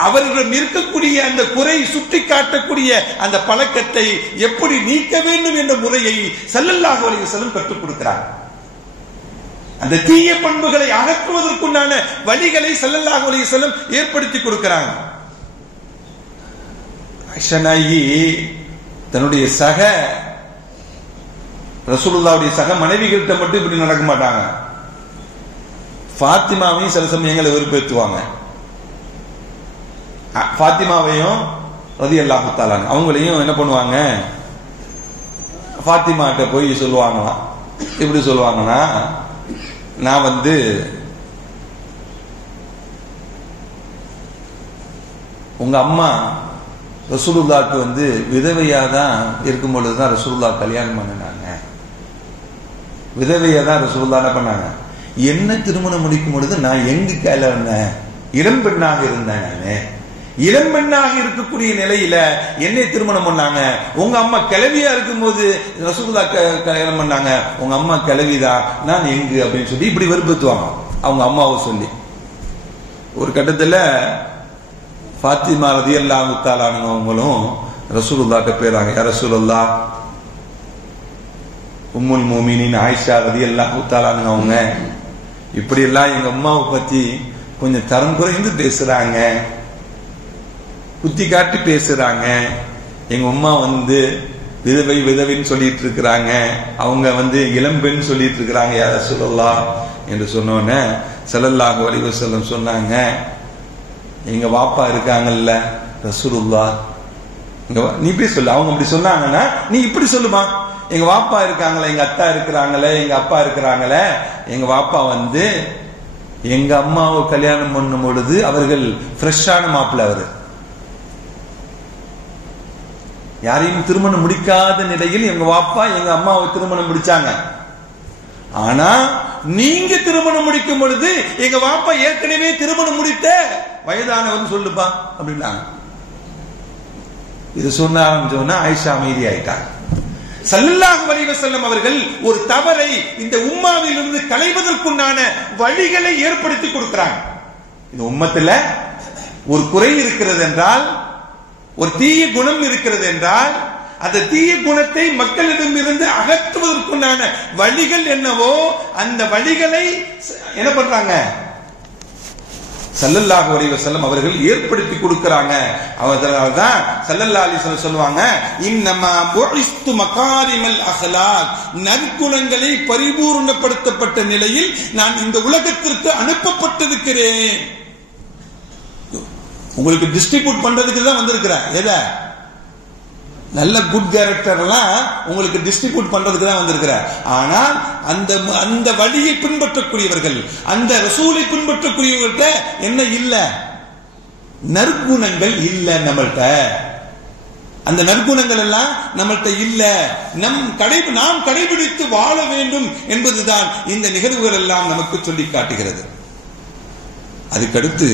அவர்களிடம் இருக்கக்கூடிய அந்த குறை சுட்டி காட்டக்கூடிய அந்த பழக்கத்தை எப்படி நீக்க வேண்டும் என்ற முறையை ஸல்லல்லாஹு அலைஹி வஸல்லம் கற்றுக் கொடுக்கிறார். அந்த தீய பண்புகளை அகற்றுவதற்குண்டான வழிகளை ஸல்லல்லாஹு அலைஹி வஸல்லம் ஏற்படுத்தி கொடுக்கிறாங்க. ஆயிஷா நாயகி தன்னுடைய சக ரசூலுல்லாஹ்வுடைய சக மனைவிகள்கிட்ட மட்டும் இப்படி நடக்க மாட்டாங்க. ஃபாத்திமாவையும் சில சமயங்களை வெறுப்பேற்றுவாங்க. ஃபாத்திமாவையும் ரலியல்லாஹு தஆலா அவங்களையும் என்ன பண்ணுவாங்க, ஃபாத்திமாட்ட போய் சொல்லுவாங்களாம். எப்படி சொல்லுவாங்கன்னா, நான் வந்து உங்க அம்மா ரசூலுல்லாஹ்க்கு வந்து விதவையா தான் இருக்கும் பொழுதுதான் ரசூலுல்லாஹ் கல்யாணம் பண்ணினாங்க, விதவையா தான் ரசூலுல்லாஹ் என்ன பண்ணாங்க, என்ன திருமணம் முடிக்கும் பொழுது நான் எங்க கையில இருந்தேன், இளம் பெண்ணாக இருந்தேன், நானு இளம் பெண்ணாக இருக்கக்கூடிய நிலையில என்னை திருமணம் பண்ணாங்க, உங்க அம்மா கிழவியா இருக்கும் போது ரசூலுல்லாஹ் கல்யாணம் பண்ணாங்க, உங்க அம்மா கிழவிதான், நான் எங்கு அப்படின்னு சொல்லி இப்படி வெறுப்பேற்றுவாங்க அவங்க அம்மாவை சொல்லி. ஒரு கட்டத்துல ஃபாத்திமா ரலியல்லாஹு தஆலா அவங்களும் ரசூலுல்லாஹ்ட்ட போறாங்க. யா ரசூலுல்லாஹ், உம்முல் மோமினின் ஆயிஷா ரலியல்லாஹு தஆலா அவங்க இப்படி எல்லாம் எங்க அம்மாவை பத்தி கொஞ்சம் தரம் குறைந்து பேசுறாங்க, குத்தி காட்டி பேசுறாங்க. எங்க அம்மா விதவின்னு சொல்லிட்டு இருக்கிறாங்க, அவங்க இளம்பெண் சொல்லிட்டு இருக்கிறாங்க யா ரசூலுல்லாஹ் என்று சொன்னோன்னே ஸல்லல்லாஹு அலைஹி வஸல்லம் சொன்னாங்க, எங்க வாப்பா இருக்காங்கல்ல ரசூலுல்லாஹ், நீ போய் சொல்லு. அவங்க அப்படி சொன்னாங்கன்னா நீ இப்படி சொல்லுமா, எங்க வாப்பா இருக்காங்களே, எங்க அத்தா இருக்கிறாங்களே, எங்க அப்பா இருக்கிறாங்களே, எங்க வாப்பா எங்க அம்மாவை கல்யாணம் பண்ணும் பொழுது அவர்கள் ஃப்ரெஷ்ஷான மாப்பிள்ள, அவரு யாரையும் திருமணம் முடிக்காத நிலையில் எங்க வாப்பா எங்க அம்மாவை திருமணம் முடிச்சாங்க. ஆனா நீங்க திருமணம் முடிக்கும் பொழுது எங்க வாப்பா ஏற்கனவே திருமணம் முடித்த வயதானவர் சொல்லுப்பா அப்படின்னாங்க. இது சொன்னா ஆயிஷா அமைதி ஆயிட்டாங்க. ஸல்லல்லாஹு அலைஹி வஸல்லம் அவர்கள் ஒரு தவறை இந்த உம்மாவிலிருந்து களைவதற்குண்டான வழிகளை ஏற்படுத்தி கொடுக்கிறாங்க. இந்த உம்மத்துல ஒரு குறை இருக்கிறது என்றால், ஒரு தீய குணம் இருக்கிறது என்றால், அந்த தீய குணத்தை மக்களிடம் இருந்து அகற்றுவதற்குண்டான வழிகள் என்னவோ அந்த வழிகளை என்ன பண்றாங்க ஸல்லல்லாஹு அலைஹி வஸல்லம் அவர்கள் ஏற்படுத்தி கொடுக்கறாங்க. அதனால்தான் ஸல்லல்லாஹு அலைஹி வஸல்லம் சொல்வாங்க, இன்னமா புஇஸ்து மகாரிமல் அஹ்லாக், நற்குணங்களை பரிபூர்ணப்படுத்தப்பட்ட நிலையில் நான் இந்த உலகத்திற்கு அனுப்பப்பட்டிருக்கிறேன். உங்களுக்கு டிஸ்ட்ரிபியூட் பண்றதுக்கு தான் வந்திருக்கிறேன். எதை நல்ல குட் கேரக்டர் எல்லாம் உங்களுக்கு டிஸ்ட்ரிபியூட் பண்றதுக்கு தான் வந்திருக்கிறார். ஆனால் அந்த வழியை பின்பற்றக்கூடியவர்கள், அந்த ரசூலை பின்பற்றக்கூடியவர்கள்ட்ட என்ன இல்ல, நற்குணங்கள் இல்ல நம்மள்ட்ட. அந்த நற்குணங்கள் எல்லாம் நம்மள்ட்ட இல்ல. நாம் கடைபிடித்து வாழ வேண்டும் என்பதுதான் இந்த நிகழ்வுகள் எல்லாம் நமக்கு சொல்லி காட்டுகிறது. அதுக்கடுத்து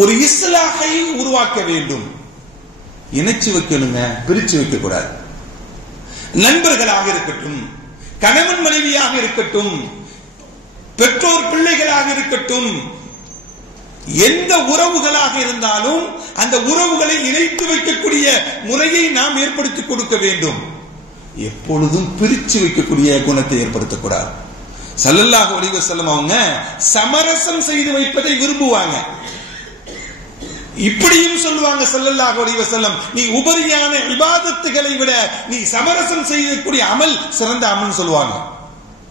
ஒரு இஸ்லாஹை உருவாக்க வேண்டும். இணைச்சு வைக்கணுங்க, பிரிச்சு வைக்க கூடாது. நண்பர்களாக இருக்கட்டும், கணவன் மனைவியாக இருக்கட்டும், பெற்றோர் பிள்ளைகளாக இருக்கட்டும், எந்த உறவுகளாக இருந்தாலும் அந்த உறவுகளை இணைத்து வைக்கக்கூடிய முறையை நாம் ஏற்படுத்தி கொடுக்க வேண்டும். எப்பொழுதும் பிரிச்சு வைக்கக்கூடிய குணத்தை ஏற்படுத்தக்கூடாது. ஸல்லல்லாஹு அலைஹி வஸல்லம் அவங்க சமரசம் செய்து வைப்பதை விரும்புவாங்க. இப்படியும் சொல்லுவாங்க ஸல்லல்லாஹு அலைஹி வஸல்லம், நீ உபரியான இபாதத்துகளை விட நீ சமரசம் செய்யக்கூடிய அமல் சிறந்த அமல் சொல்லுவாங்க.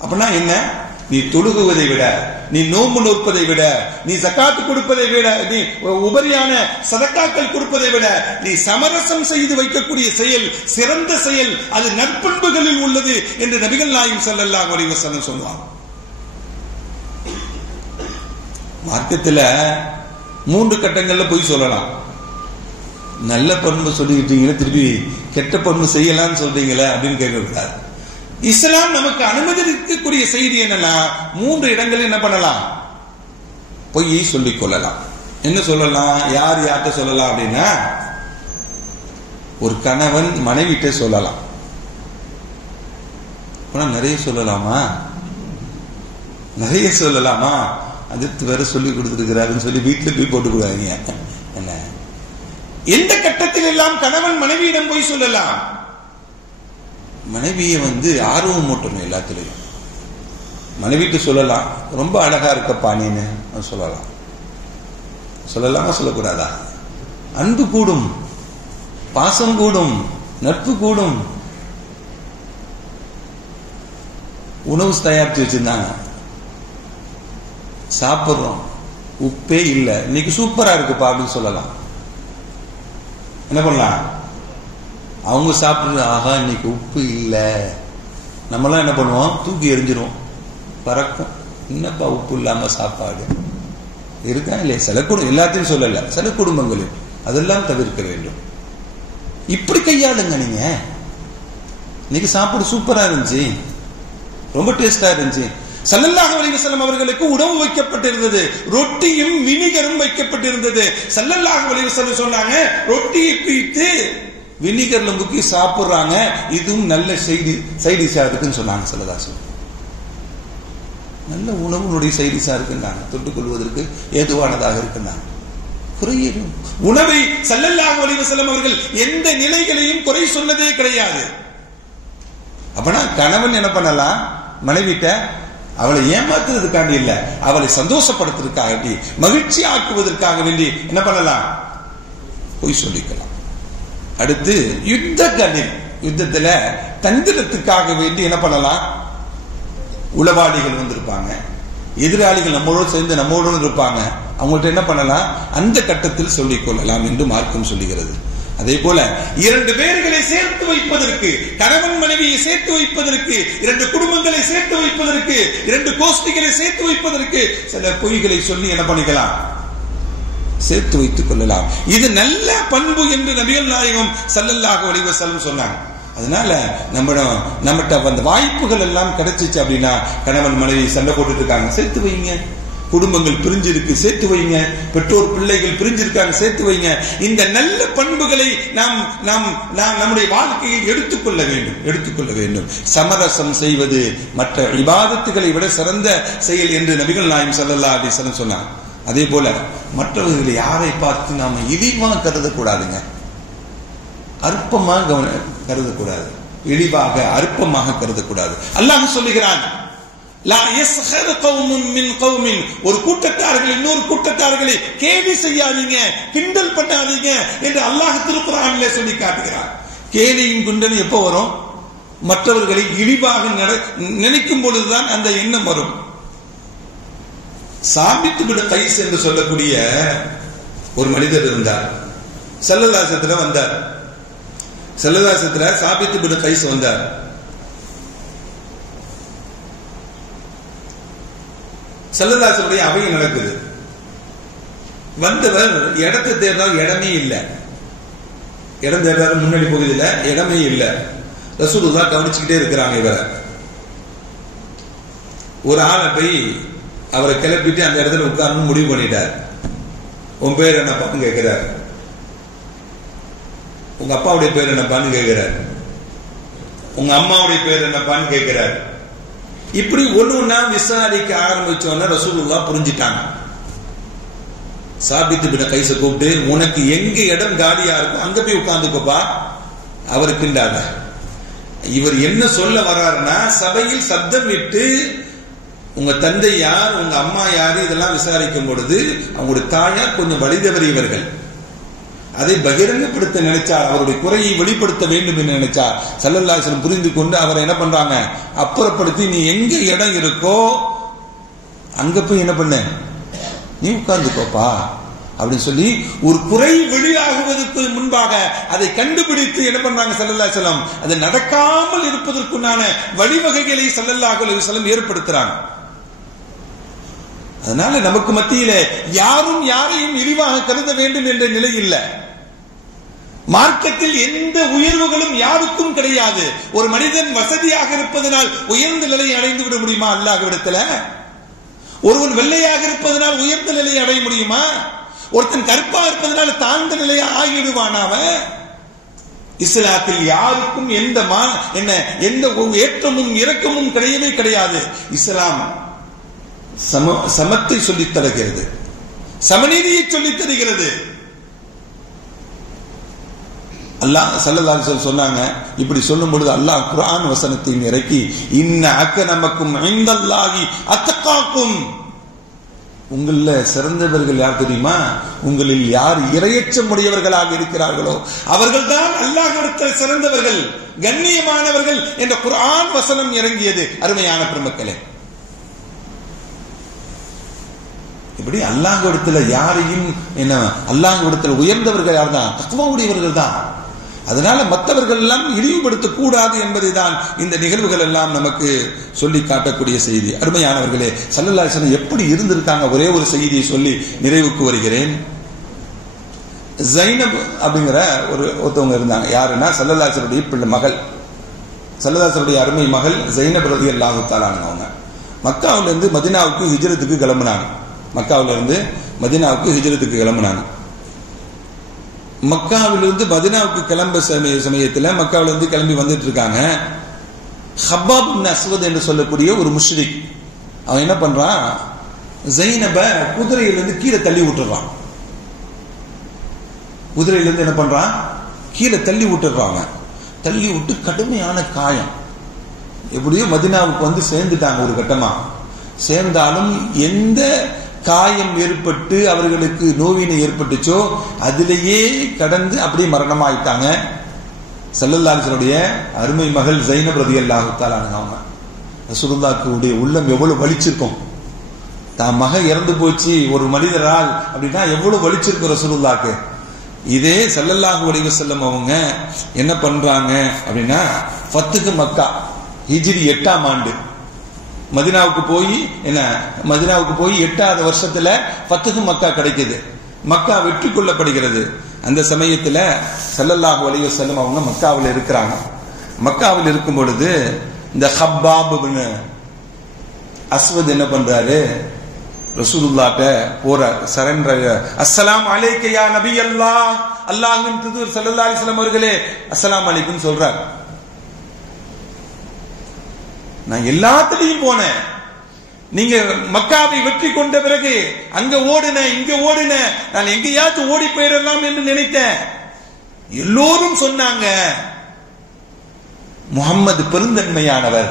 அப்படின்னா என்ன, நீ தொழுகுவதை விட, நீ நோன்பு நோற்பதை விட, நீ ஜகாத் கொடுப்பதை விட, நீ உபரியான சதக்காக்கள் கொடுப்பதை விட நீ சமரசம் செய்து வைக்கக்கூடிய செயல் சிறந்த செயல், அது நற்பண்புகளில் உள்ளது என்று நபிகள் நாயகம் ஸல்லல்லாஹு அலைஹி வஸல்லம் சொல்லுவாங்க. மார்க்கத்தில் 3 கட்டங்கள்ல போய் சொல்லலாம். நல்ல பண்பு சொல்லிக்கிட்டீங்களே, திருப்பி கெட்ட பண்பு செய்யலாம்னு சொல்றீங்களே அப்படின்னு கேட்கக்கூடாது. இஸ்லாம் நமக்கு அனுமதிக்கக்கூடிய செய்தி என்னன்னா, 3 இடங்களில் என்ன பண்ணலாம், பொய்யை சொல்லிக் கொள்ளலாம். என்ன சொல்லலாம், யார் யார்கிட்ட சொல்லலாம் அப்படின்னா, ஒரு கணவன் மனைவிட்ட சொல்லலாம். நிறைய சொல்லலாமா, நிறைய சொல்லலாமா, அதுக்கு வேற சொல்லி கொடுத்துருக்கிறாருன்னு சொல்லி வீட்டுல போய் போட்டுக்கூடாதீங்க. என்ன, எந்த கட்டத்தில் எல்லாம் கணவன் மனைவியிடம் போய் சொல்லலாம். மனைவியை ஆர்வம் மூட்டணும் எல்லாத்திலையும். மனைவிட்டு சொல்லலாம், ரொம்ப அழகா இருக்கப்பா நீன்னு சொல்லலாம். சொல்லலாமா சொல்லக்கூடாதா? அன்பு கூடும், பாசம் கூடும், நட்பு கூடும். உணவு தயாரித்து வச்சிருந்தாங்க, சாப்பிடுறோம், உப்பே இல்லை, இன்னைக்கு சூப்பரா இருக்குப்பா அப்படின்னு சொல்லலாம். என்ன பண்ணலாம், அவங்க சாப்பிடுறது, ஆகா இன்னைக்கு உப்பு இல்லை. நம்மளாம் என்ன பண்ணுவோம், தூக்கி எரிஞ்சிருவோம், பறக்கும். என்னப்பா உப்பு இல்லாம சாப்பாடு இருக்கா இல்லையா? சில குடும்பம், எல்லாத்தையும் சொல்லல, சில குடும்பங்களில் அதெல்லாம் தவிர்க்க வேண்டும். இப்படி கையாளுங்க. நீங்க இன்னைக்கு சாப்பாடு சூப்பரா இருந்துச்சு, ரொம்ப டேஸ்டா இருந்துச்சு. ஸல்லல்லாஹு அலைஹி வஸல்லம் அவர்களுக்கு உணவு வைக்கப்பட்டிருந்தது, ரொட்டியும் வினிகரும் வைக்கப்பட்டிருந்தது. ஸல்லல்லாஹு அலைஹி வஸல்லம் சொன்னாங்க, ரொட்டியை பிரித்து வினிகர்ல முக்கி சாப்பிடுறாங்க, இதுவும் நல்ல சைடிஷா இருக்குன்னு சொன்னாங்க. ஸல்லல்லாஹு நல்ல உணவுடைய சைடிஷா இருக்குன்னாங்க, தொட்டுக் கொள்வதற்கு ஏதுவானதாக இருக்குன்னாங்க. குறையேறும். உணவை ஸல்லல்லாஹு அலைஹி வஸல்லம் அவர்கள் எந்த நிலைகளையும் குறை சொன்னதே கிடையாது. அப்பனா கணவன் என்ன பண்ணலாம், மனைவிட்ட அவளை ஏமாத்துறதுக்காண்டி இல்ல, அவளை சந்தோஷப்படுத்துறதுக்காக வேண்டி, மகிழ்ச்சி ஆக்குவதற்காக வேண்டி என்ன பண்ணலாம், போய் சொல்லிக்கலாம். அடுத்து யுத்தத்துல தந்திரத்துக்காக வேண்டி என்ன பண்ணலாம், உளவாளிகள் வந்திருப்பாங்க, எதிராளிகள் நம்மளோடு சேர்ந்து நம்மளோடு இருப்பாங்க, அவங்கள்ட்ட என்ன பண்ணலாம், அந்த கட்டத்தில் சொல்லிக் கொள்ளலாம் என்று மார்க்கம் சொல்லுகிறது. அதே போல 2 பேர்களை சேர்த்து வைப்பதற்கு, கணவன் மனைவியை சேர்த்து வைப்பதற்கு, 2 குடும்பங்களை சேர்த்து வைப்பதற்கு, 2 கோஷ்டிகளை சேர்த்து வைப்பதற்கு சில பொய்களை சொல்லி என்ன பண்ணிக்கலாம், சேர்த்து வைத்துக் கொள்ளலாம். இது நல்ல பண்பு என்று நபிகள் நாயகம் ஸல்லல்லாஹு அலைஹி வஸல்லம் சொன்னாங்க. அதனால நம்மகிட்ட அந்த வாய்ப்புகள் எல்லாம் கிடைச்சிச்சு அப்படின்னா, கணவன் மனைவி சண்டை போட்டுட்டு இருக்காங்க, சேர்த்து வைங்க. குடும்பங்கள் பிரிஞ்சிருக்கு, சேர்த்து வைங்க. பெற்றோர் பிள்ளைகள் பிரிஞ்சிருக்காங்க, சேர்த்து வைங்க. இந்த நல்ல பண்புகளை நாம் நம்முடைய வாழ்க்கையில் எடுத்துக்கொள்ள வேண்டும். சமரசம் செய்வது மற்ற இபாதத்துகளை விட சிறந்த செயல் என்று நபிகள் நாயகம் ஸல்லல்லாஹு அலைஹி வஸல்லம் சொன்னாங்க. அதே போல மற்றவர்களை யாரை பார்த்து நாம இழிவா கருதக்கூடாதுங்க, அற்பமாக கருதக்கூடாது, இழிவாக அற்பமாக கருதக்கூடாது. அல்லாஹ் சொல்லுகிறான், லா யஸ்ஹர் கௌமுன் மின் கௌமின், ஒரு கூட்டத்தார்கள் இன்னொரு கூட்டத்தார்களை கேலி செய்யாதீங்க, கிண்டல் பண்ணாதீங்க என்று அல்லாஹ் திருக்குர்ஆனிலே சொல்லி காட்டுகிறார். கேலியும் கிண்டலும் எப்போ வரும், மற்றவர்களை இழிவாக நினைக்கும் பொழுதுதான் அந்த எண்ணம் வரும். சாபித் பின் கைஸ் என்று சொல்லக்கூடிய ஒரு மனிதர் இருந்தார், ஸல்லல்லாஹு அலைஹி வஸல்லம் வந்தார். ஸல்லல்லாஹு அலைஹி வஸல்லம் சாபித் பின் கைஸ் வந்தார். ஸல்லல்லாஹு அலைஹி வஸல்லம் அவை நடக்குது. வந்தவர் இடத்தை தேர்ந்தால் இடமே இல்லை, இடம் தேர்ந்தாரு, முன்னாடி பகுதியில் இடமே இல்லை. ரசூலுல்லாஹ் கவனிச்சுக்கிட்டே இருக்கிறாங்க. இவரை ஒரு ஆளை போய் அவரை கிளப்பிட்டு அந்த இடத்துல உட்கார்ந்து முடிவு பண்ணிட்டார். உன் பேர் என்னப்பான்னு கேட்கிறார், உங்க அப்பாவுடைய பேர் என்னப்பான்னு கேட்கிறார், உங்க அம்மாவுடைய பேர் என்னப்பான்னு கேட்கிறார். இப்படி ஒண்ணு விசாரிக்க ஆரம்பிச்சோன்னா ரசூலுல்லாஹ் புரிஞ்சிட்டாங்க. சாபித் பின் கைஸ கூப்பிட்டு, உனக்கு எங்க இடம் காலியா இருக்கும் அங்க போய் உட்கார்ந்துக்கப்பா, அவருக்குண்டாத. இவர் என்ன சொல்ல வர்றாருன்னா, சபையில் சப்தம் விட்டு உங்க தந்தை யார், உங்க அம்மா யாரு இதெல்லாம் விசாரிக்கும் பொழுது அவங்களுடைய தாயார் கொஞ்சம் வழிதவறியவர்கள், அதை பகிரங்கப்படுத்த நினைச்சார், அவருடைய குறையை வெளிப்படுத்த வேண்டும் என்று நினைச்சார். ஸல்லல்லாஹு அலைஹி வஸல்லம் புரிந்து கொண்டு அவரை என்ன பண்றாங்க, அப்புறப்படுத்தி நீ எங்க இடம் இருக்கோ அங்க போய் என்ன பண்ண, நீ உட்கார்ந்துக்கோப்பா அப்படின்னு சொல்லி ஒரு குறை வெளியாகுவதற்கு முன்பாக அதை கண்டுபிடித்து என்ன பண்றாங்க ஸல்லல்லாஹு அலைஹி வஸல்லம், அது நடக்காமல் இருப்பதற்குண்டான வழிவகைகளை ஸல்லல்லாஹு அலைஹி வஸல்லம் ஏற்படுத்துறாங்க. அதனால நமக்கு மத்தியில யாரும் யாரையும் இழிவாக கருத வேண்டும் என்ற நிலை இல்லை. மார்க்கத்தில் எந்த உயர்வுகளும் யாருக்கும் கிடையாது. ஒரு மனிதன் வசதியாக இருப்பதனால் உயர்ந்த நிலையை அடைந்து விட முடியுமா அல்லாஹ்விடத்துல? ஒருவன் வெள்ளையாக இருப்பதனால் உயர்ந்த நிலையை அடைய முடியுமா? ஒருத்தன் கருப்பா இருப்பதனால தாழ்ந்த நிலையை ஆகிடுவானாவ? இஸ்லாத்தில் யாருக்கும் எந்த ஏற்றமும் இறக்கமும் கிடையவே கிடையாது. இஸ்லாம் சமத்தை சொல்லித் தருகிறது, சமநீதியை சொல்லித் தருகிறது. அல்லாஹ் ஸல்லல்லாஹு அலைஹி வஸல்லம் சொன்னாங்க. இப்படி சொல்லும் பொழுது அல்லாஹ் குர்ஆன் வசனத்தையும் இறக்கி, இன்ன அக்ரமக்கும் இன்தல்லாஹி அத்தகாக்கும், உங்கள சிறந்தவர்கள் யார் தெரியுமா, உங்களில் யார் இரையச்சம் உடையவர்களாக இருக்கிறார்களோ அவர்கள்தான் அல்லாஹ்விடத்தில் சிறந்தவர்கள், கண்ணியமானவர்கள் என்ற குர்ஆன் வசனம் இறங்கியது. அருமையான பெருமக்களே, இப்படி அல்லாஹ்விடத்தில் யாரையும் என்ன, அல்லாஹ்விடத்தில் உயர்ந்தவர்கள் யார் தான், தக்வா உடையவர்கள் தான். அதனால மற்றவர்கள் எல்லாம் இழிவுபடுத்தக் கூடாது என்பதை தான் இந்த நிகழ்வுகள் எல்லாம் நமக்கு சொல்லி காட்டக்கூடிய செய்தி. அருமையானவர்களே, ஸல்லல்லாஹு அலைஹி வஸல்லம் எப்படி இருந்திருக்காங்க, ஒரே ஒரு செய்தியை சொல்லி நிறைவுக்கு வருகிறேன். ஜைனப் அப்படிங்கிற ஒருத்தவங்க இருந்தாங்க. யாருன்னா ஸல்லல்லாஹு அலைஹி வஸல்லம் பிள்ளை மகள், ஸல்லல்லாஹு அலைஹி வஸல்லம் அருமை மகள் ஜைனப் ரலியல்லாஹு தஆலா அவங்க மக்காவில இருந்து மதீனாவுக்கு ஹிஜ்ரத்துக்கு கிளம்பினாங்க. மக்காவில இருந்து மதீனாவுக்கு ஹிஜ்ரத்துக்கு கிளம்பினாங்க. மக்காவிலிருந்து மதீனாவுக்கு கிளம்ப சமயத்தில் மக்காவிலிருந்து கிளம்பி வந்துட்டு இருக்காங்க. ஹப்பாப் இப்னு அஸ்வத் என்று சொல்லக்கூடிய ஒரு முஷ்ரிக், அவன் என்ன பண்றான், ஜைனப குதிரையிலிருந்து கீழே தள்ளி விட்டுறான். குதிரையிலிருந்து என்ன பண்றான், கீழே தள்ளி விட்டுறாங்க. தள்ளி விட்டு கடுமையான காயம். எப்படியோ மதீனாவுக்கு வந்து சேர்ந்துட்டாங்க. ஒரு கட்டமா சேர்ந்தாலும் எந்த காயம் ஏற்பட்டு அவர்களுக்கு நோவினை ஏற்பட்டுச்சோ அதிலேயே கடந்து அப்படியே மரணமாயிட்டாங்க. ஸல்லல்லாஹு அலைஹி வஸல்லம் அருமை மகள் ஸைனப் ரலியல்லாஹு தஆலா அன்ஹா. ரசூலுல்லாஹ்வுடைய உள்ளம் எவ்வளவு வலிச்சிருக்கும். தான் மக இறந்து போச்சு ஒரு மனிதரால் அப்படின்னா எவ்வளவு வலிச்சிருக்கும் ரசூலுல்லாஹ்க்கு. இதே ஸல்லல்லாஹு அலைஹி வஸல்லம் அவங்க என்ன பண்றாங்க அப்படின்னா, ஃபத்ஹு மக்கா ஹிஜ்ரி 8ஆம் ஆண்டு மதீனாவுக்கு போய் மதீனாவுக்கு போய் 8வது வருஷத்துல ஃபத்ஹு மக்கா கிடைக்குது. மக்கா வெற்றி கொள்ளப்படுகிறது. அந்த சமயத்துல ஸல்லல்லாஹு அலைஹி வஸல்லம் அவங்க மக்காவில் இருக்கிறாங்க. மக்காவில் இருக்கும் பொழுது இந்த ஹப்பாப் இப்னு அஸ்வத் என்ன பண்றாரு, ரசூலுல்லாஹ்ட்ட போறார், சரண்டர். அஸ்ஸலாமு அலைக்க யா நபி அல்லாஹ், அல்லாஹ்வின் தூதர் ஸல்லல்லாஹு அலைஹி வஸல்லம் அவர்களே அஸ்ஸலாமு அலைக்கும் சொல்றார். நான் எல்லாத்துலயும் போனேன், நீங்க மக்காவை வெற்றி கொண்ட பிறகு அங்க ஓடுன இங்க ஓடுன, நான் எங்கேயாச்சும் ஓடி போயிடலாம் என்று நினைத்தேன். எல்லோரும் சொன்னாங்க முஹம்மது பெருந்தன்மையானவர்,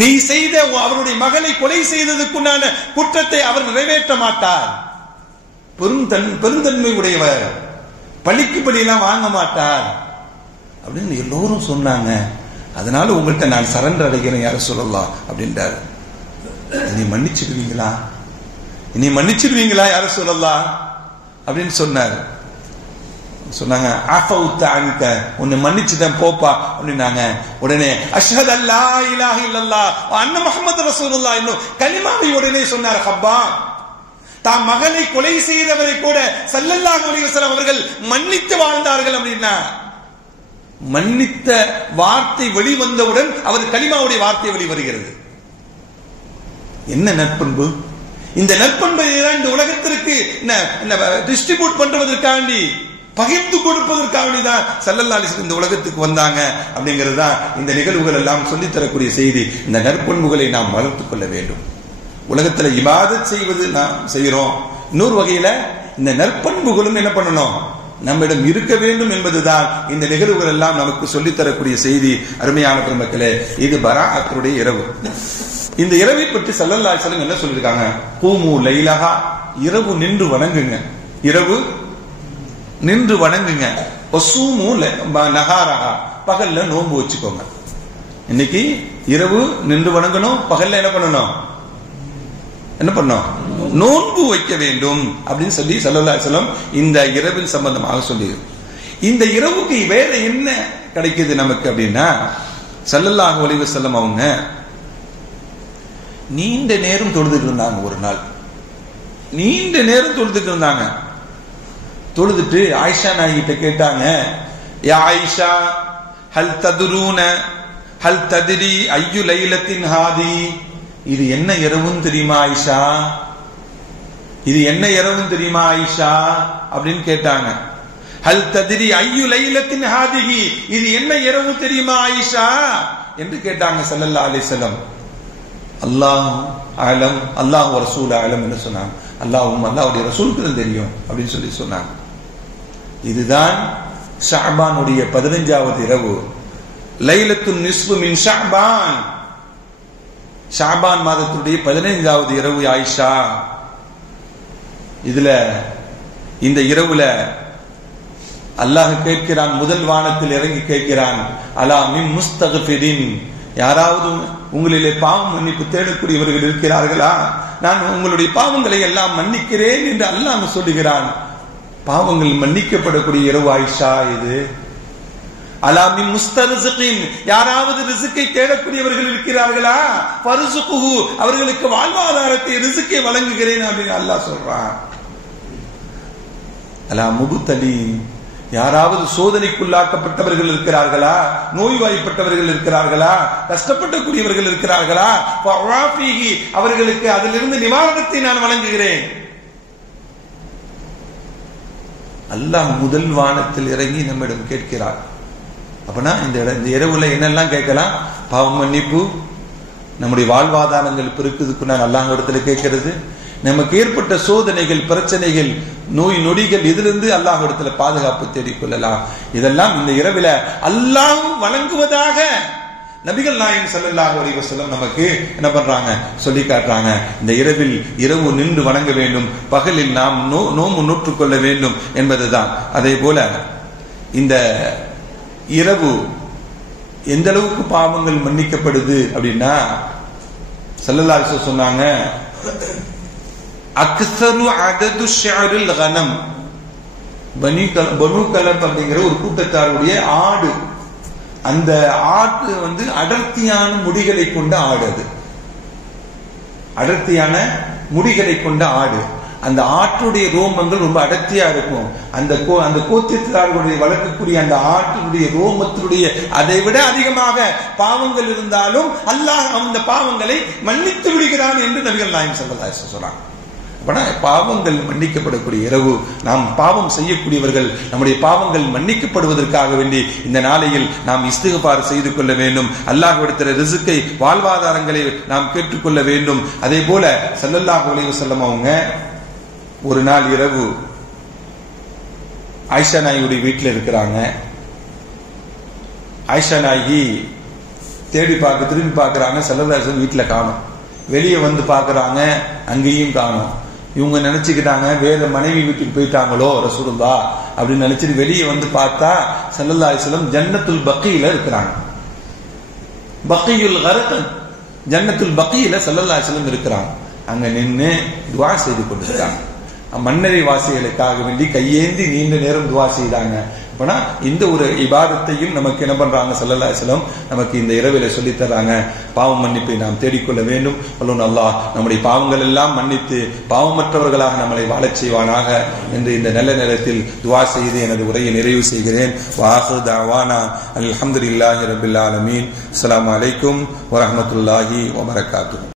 நீ செய்த அவருடைய மகளை கொலை செய்ததுக்குண்டான குற்றத்தை அவர் நிறைவேற்ற மாட்டார், பெருந்தன்மை உடையவர், பழிக்கு பழியெல்லாம் வாங்க மாட்டார் அப்படின்னு எல்லோரும் சொன்னாங்க. அதனால உங்கள்கிட்ட நான் சரண்டர் அடைகிறேன் யார சொல்லலாம் அப்படின்றாரு. என்னை மன்னிச்சிடுவீங்களா, என்னை மன்னிச்சிடுவீங்களா யார சொல்லலாம் அப்படின்னு சொன்னார். சொன்னாங்க உன்னை மன்னிச்சுட்டேன் போப்பா அப்படின்னாங்க. உடனே அஷ்ஹது அல்லா இலாஹ இல்லல்லாஹ் வ அன்ன முஹம்மது ரசூலுல்லாஹ் என்னும் கலிமாவை உடனே சொன்னார். ஹப்பா தாம் மகனை கொலை செய்தவரை கூட ஸல்லல்லாஹு அலைஹி வஸல்லம் அவர்கள் மன்னித்து வாழ்ந்தார்கள் அப்படின்னா, மன்னித்த வார்த்தை வெளிவந்தவுடன் அவர் கலிமாவுடைய வார்த்தை வெளிவருகிறது. என்ன நற்பண்பு! இந்த நற்பண்பை இந்த உலகத்திற்கு டிஸ்ட்ரிபியூட் பண்றதற்காண்டி, பகிர்ந்து கொடுப்பதற்காக தான் ஸல்லல்லாஹு அலைஹி வஸல்லம் இந்த உலகத்துக்கு வந்தாங்க அப்படிங்கிறது தான் இந்த நிகழ்வுகள் எல்லாம் சொல்லித் தரக்கூடிய செய்தி. இந்த நற்பண்புகளை நாம் வளர்த்துக் கொள்ள வேண்டும். உலகத்துல இபாதத் செய்வது நாம் செய்கிறோம், இன்னொரு வகையில இந்த நற்பண்புகளும் என்ன பண்ணணும், நம்மிடம் இருக்க வேண்டும் என்பதுதான் இந்த நிகழ்வுகள் எல்லாம் நமக்கு சொல்லித் தரக்கூடிய செய்தி. அருமையான பெருமக்களே, இது பராஅத்துடைய இரவு. இந்த இரவை பற்றி ஸல்லல்லாஹு அலைஹி வஸல்லம் என்ன சொல்லிருக்காங்க, கூமு லைலஹா, இரவு நின்று வணங்குங்க, இரவு நின்று வணங்குங்க, வஸூமு நஹாரஹா, பகல்ல நோன்பு வச்சுக்கோங்க. இன்னைக்கு இரவு நின்று வணங்கணும், பகல்ல என்ன பண்ணணும், என்ன பண்ணணும், நோன்பு வைக்க வேண்டும் அப்படின்னு சொல்லி ஸல்லல்லாஹு அலைஹி வஸல்லம் இந்த இரவில் சம்பந்தமாக சொல்லி. இந்த இரவுக்கு வேற என்ன கிடைக்குது நமக்கு அப்படின்னா, ஸல்லல்லாஹு அலைஹி வஸல்லம் அவங்க நீண்ட நேரம் தொழுதுட்டு இருந்தாங்க. ஒரு நாள் நீண்ட நேரம் தொழுதுட்டு இருந்தாங்க. தொழுதுட்டு ஆயிஷா நாயிட்ட கேட்டாங்க, யா ஆயிஷா ஹல் ததுரூன ஹல் தத்ரி ஐயு லைலத்தின் ஹாதி, இது என்ன இரவுன்னு தெரியுமா ஆயிஷா, இது என்ன இரவுன்னு தெரியுமா ஆயிஷா அப்படின்னு கேட்டாங்க. ஹல் தத்ரி ஐயு லைலத்தின் ஹாதிஹி, இது என்ன இரவு தெரியுமா ஆயிஷா என்று கேட்டாங்க ஸல்லல்லாஹு அலைஹி வஸல்லம். அல்லாஹ் அலம், அல்லாஹ் ரசூல் அலம் என்று சொன்னாங்க. அல்லாஹ்வுடைய ரசூலுக்கு தெரியும் அப்படின்னு சொல்லி சொன்னாங்க. இதுதான் ஷஅபானுடைய 15வது இரவு, லைலத்துன் நிஸ்ஃபு மின் ஷஅபான், ஷஅபான் மாதத்துடைய 15வது இரவு ஆயிஷா. இதுல இந்த இரவுல அல்லாஹ் கேட்கிறான், முதல் வானத்தில் இறங்கி கேட்கிறான், அலா மின் முஸ்தக்ஃபிரின், யாராவது உங்களிலே பாவம் மன்னிப்பு தேடக்கூடியவர்கள் இருக்கிறார்களா, நான் உங்களுடைய பாவங்களை எல்லாம் மன்னிக்கிறேன் என்று அல்லாஹ் சொல்லுகிறான். பாவங்கள் மன்னிக்கப்படக்கூடிய இரவு ஆயிஷா இது. அலா மின் முஸ்தர்ஸிகின், யாராவது ரிஸ்கை தேடக்கூடியவர்கள் இருக்கிறார்களா, ஃபர்ஸுகுஹு, அவர்களுக்கு வாழ்வாதாரத்தை ரிஸ்கை வழங்குகிறேன் அப்படின்னு அல்லாஹ் சொல்றான். அலா முபுத்தலீன், யாராவது சோதனைக்குள்ளாக்கப்பட்டவர்கள் இருக்கிறார்களா, நோய்வாய்ப்பட்டவர்கள் இருக்கிறார்களா, கஷ்டப்படக்கூடியவர்கள் இருக்கிறார்களா, அவர்களுக்கு அதிலிருந்து நிவாரணத்தை நான் வழங்குகிறேன். அல்லாஹ் முதல் வானத்தில் இறங்கி நம்மிடம் கேட்கிறார். அப்பனா இந்த இரவுல என்னெல்லாம் கேட்கலாம், பாவ மன்னிப்பு, நம்முடைய வாழ்வாதாரங்கள் பெருக்குதுக்கு நான் அல்லாஹ் இடத்துல கேட்கிறது, நமக்கு ஏற்பட்ட சோதனைகள், பிரச்சனைகள், நோய் நொடிகள், இதிலிருந்து அல்லாஹ்விடத்துல பாதுகாப்பு தேடிக்கொள்ளலாம். இதெல்லாம் இந்த இரவில அல்லாஹ் வழங்குவதாக நபிகள் நாயகம் ஸல்லல்லாஹு அலைஹி வஸல்லம் நமக்கு என்ன பண்றாங்க, சொல்லி காட்டுறாங்க. இந்த இரவில் இரவு நின்று வணங்க வேண்டும், பகலில் நாம் நோம்பு நோற்றுக்கொள்ள வேண்டும் என்பதுதான். அதே போல இந்த இரவு எந்த அளவுக்கு பாவங்கள் மன்னிக்கப்படுது அப்படின்னா, ஸல்லல்லாஹு அலைஹி வஸல்லம் சொன்னாங்க, அக்ஸரு அதது ஷஅரில் கனம், பனு கலப் அப்படிங்கிற ஒரு கூட்டத்தாருடைய ஆடு, அந்த ஆடு அடர்த்தியான முடிகளை கொண்ட ஆடு, அது அடர்த்தியான முடிகளை கொண்ட ஆடு. அந்த ஆட்டுடைய ரோமங்கள் ரொம்ப அடர்த்தியா இருக்கும். அந்த கோத்திரத்தார்களுடைய வளர்க்கக்கூடிய அந்த ஆட்டுடைய ரோமத்தினுடைய அதை விட அதிகமாக பாவங்கள் இருந்தாலும் அல்லாஹ் அந்த பாவங்களை மன்னித்து விடுகிறான் என்று நபிகள் நாயகம் ஸல்லல்லாஹு அலைஹி வஸல்லம் சொன்னாங்க. பாவங்கள் மன்னிக்கப்படக்கூடிய இரவு, நாம் பாவம் செய்யக்கூடியவர்கள் நம்முடைய பாவங்கள் மன்னிக்கப்படுவதற்காக வேண்டி இந்த நாளையில் நாம் இஸ்திக்பார் செய்து கொள்ள வேண்டும். அல்லாஹ்விடத்தில் ரிஸ்கை, வாழ்வாதாரங்களை நாம் கேட்டுக்கொள்ள வேண்டும். அதே போல ஸல்லல்லாஹு அலைஹி வஸல்லம் அவங்க ஒரு நாள் இரவு ஆயிஷா நாயியுடைய வீட்டில் இருக்கிறாங்க. ஆயிஷா நாயகி திரும்பி பார்க்கறாங்க, ஸல்லல்லாஹு அலைஹி வஸல்லம் வீட்டில் காணோம். வெளியே வந்து பார்க்கறாங்க, அங்கேயும் காணோம். இவங்க நினைச்சுக்கிட்டாங்க வேற மனைவி வீட்டுக்கு போயிட்டாங்களோ ரசூலுல்லாஹ் அப்படின்னு நினைச்சிட்டு வெளியே வந்து பார்த்தா ஸல்லல்லாஹு அலைஹி வஸல்லம் ஜன்னத்துல் பக்கீல இருக்கிறாங்க. பக்கீயுல் கர்கத், ஜன்னத்துல் பக்கீல ஸல்லல்லாஹு அலைஹி வஸல்லம் இருக்கிறாங்க. அங்க நின்று துஆ செய்து கொண்டிருக்காங்க. மன்னரை வாசிகளுக்காக வேண்டி கையேந்தி நீண்ட நேரம் துஆ செய்தாங்க. அப்பனா இந்த ஒரு இபாதத்தையும் நமக்கு என்ன பண்றாங்க, ஸல்லல்லாஹு அலைஹி வஸல்லம் நமக்கு இந்த இரவில சொல்லி தராங்க. பாவம் மன்னிப்பை நாம் தேடிக்கொள்ள வேண்டும். அல்லாஹ் நம்முடைய பாவங்கள் எல்லாம் மன்னித்து பாவமற்றவர்களாக நம்மளை வாழச் செய்வானாக என்று இந்த நல்ல நேரத்தில் துஆ செய்து எனது உரையை நிறைவு செய்கிறேன். வாஹிரு தஅவானா அல்ஹம்துலில்லாஹி ரப்பில் ஆலமீன். அஸ்ஸலாமு அலைக்கும் வரஹ்மத்துல்லாஹி வபரகாத்துஹு.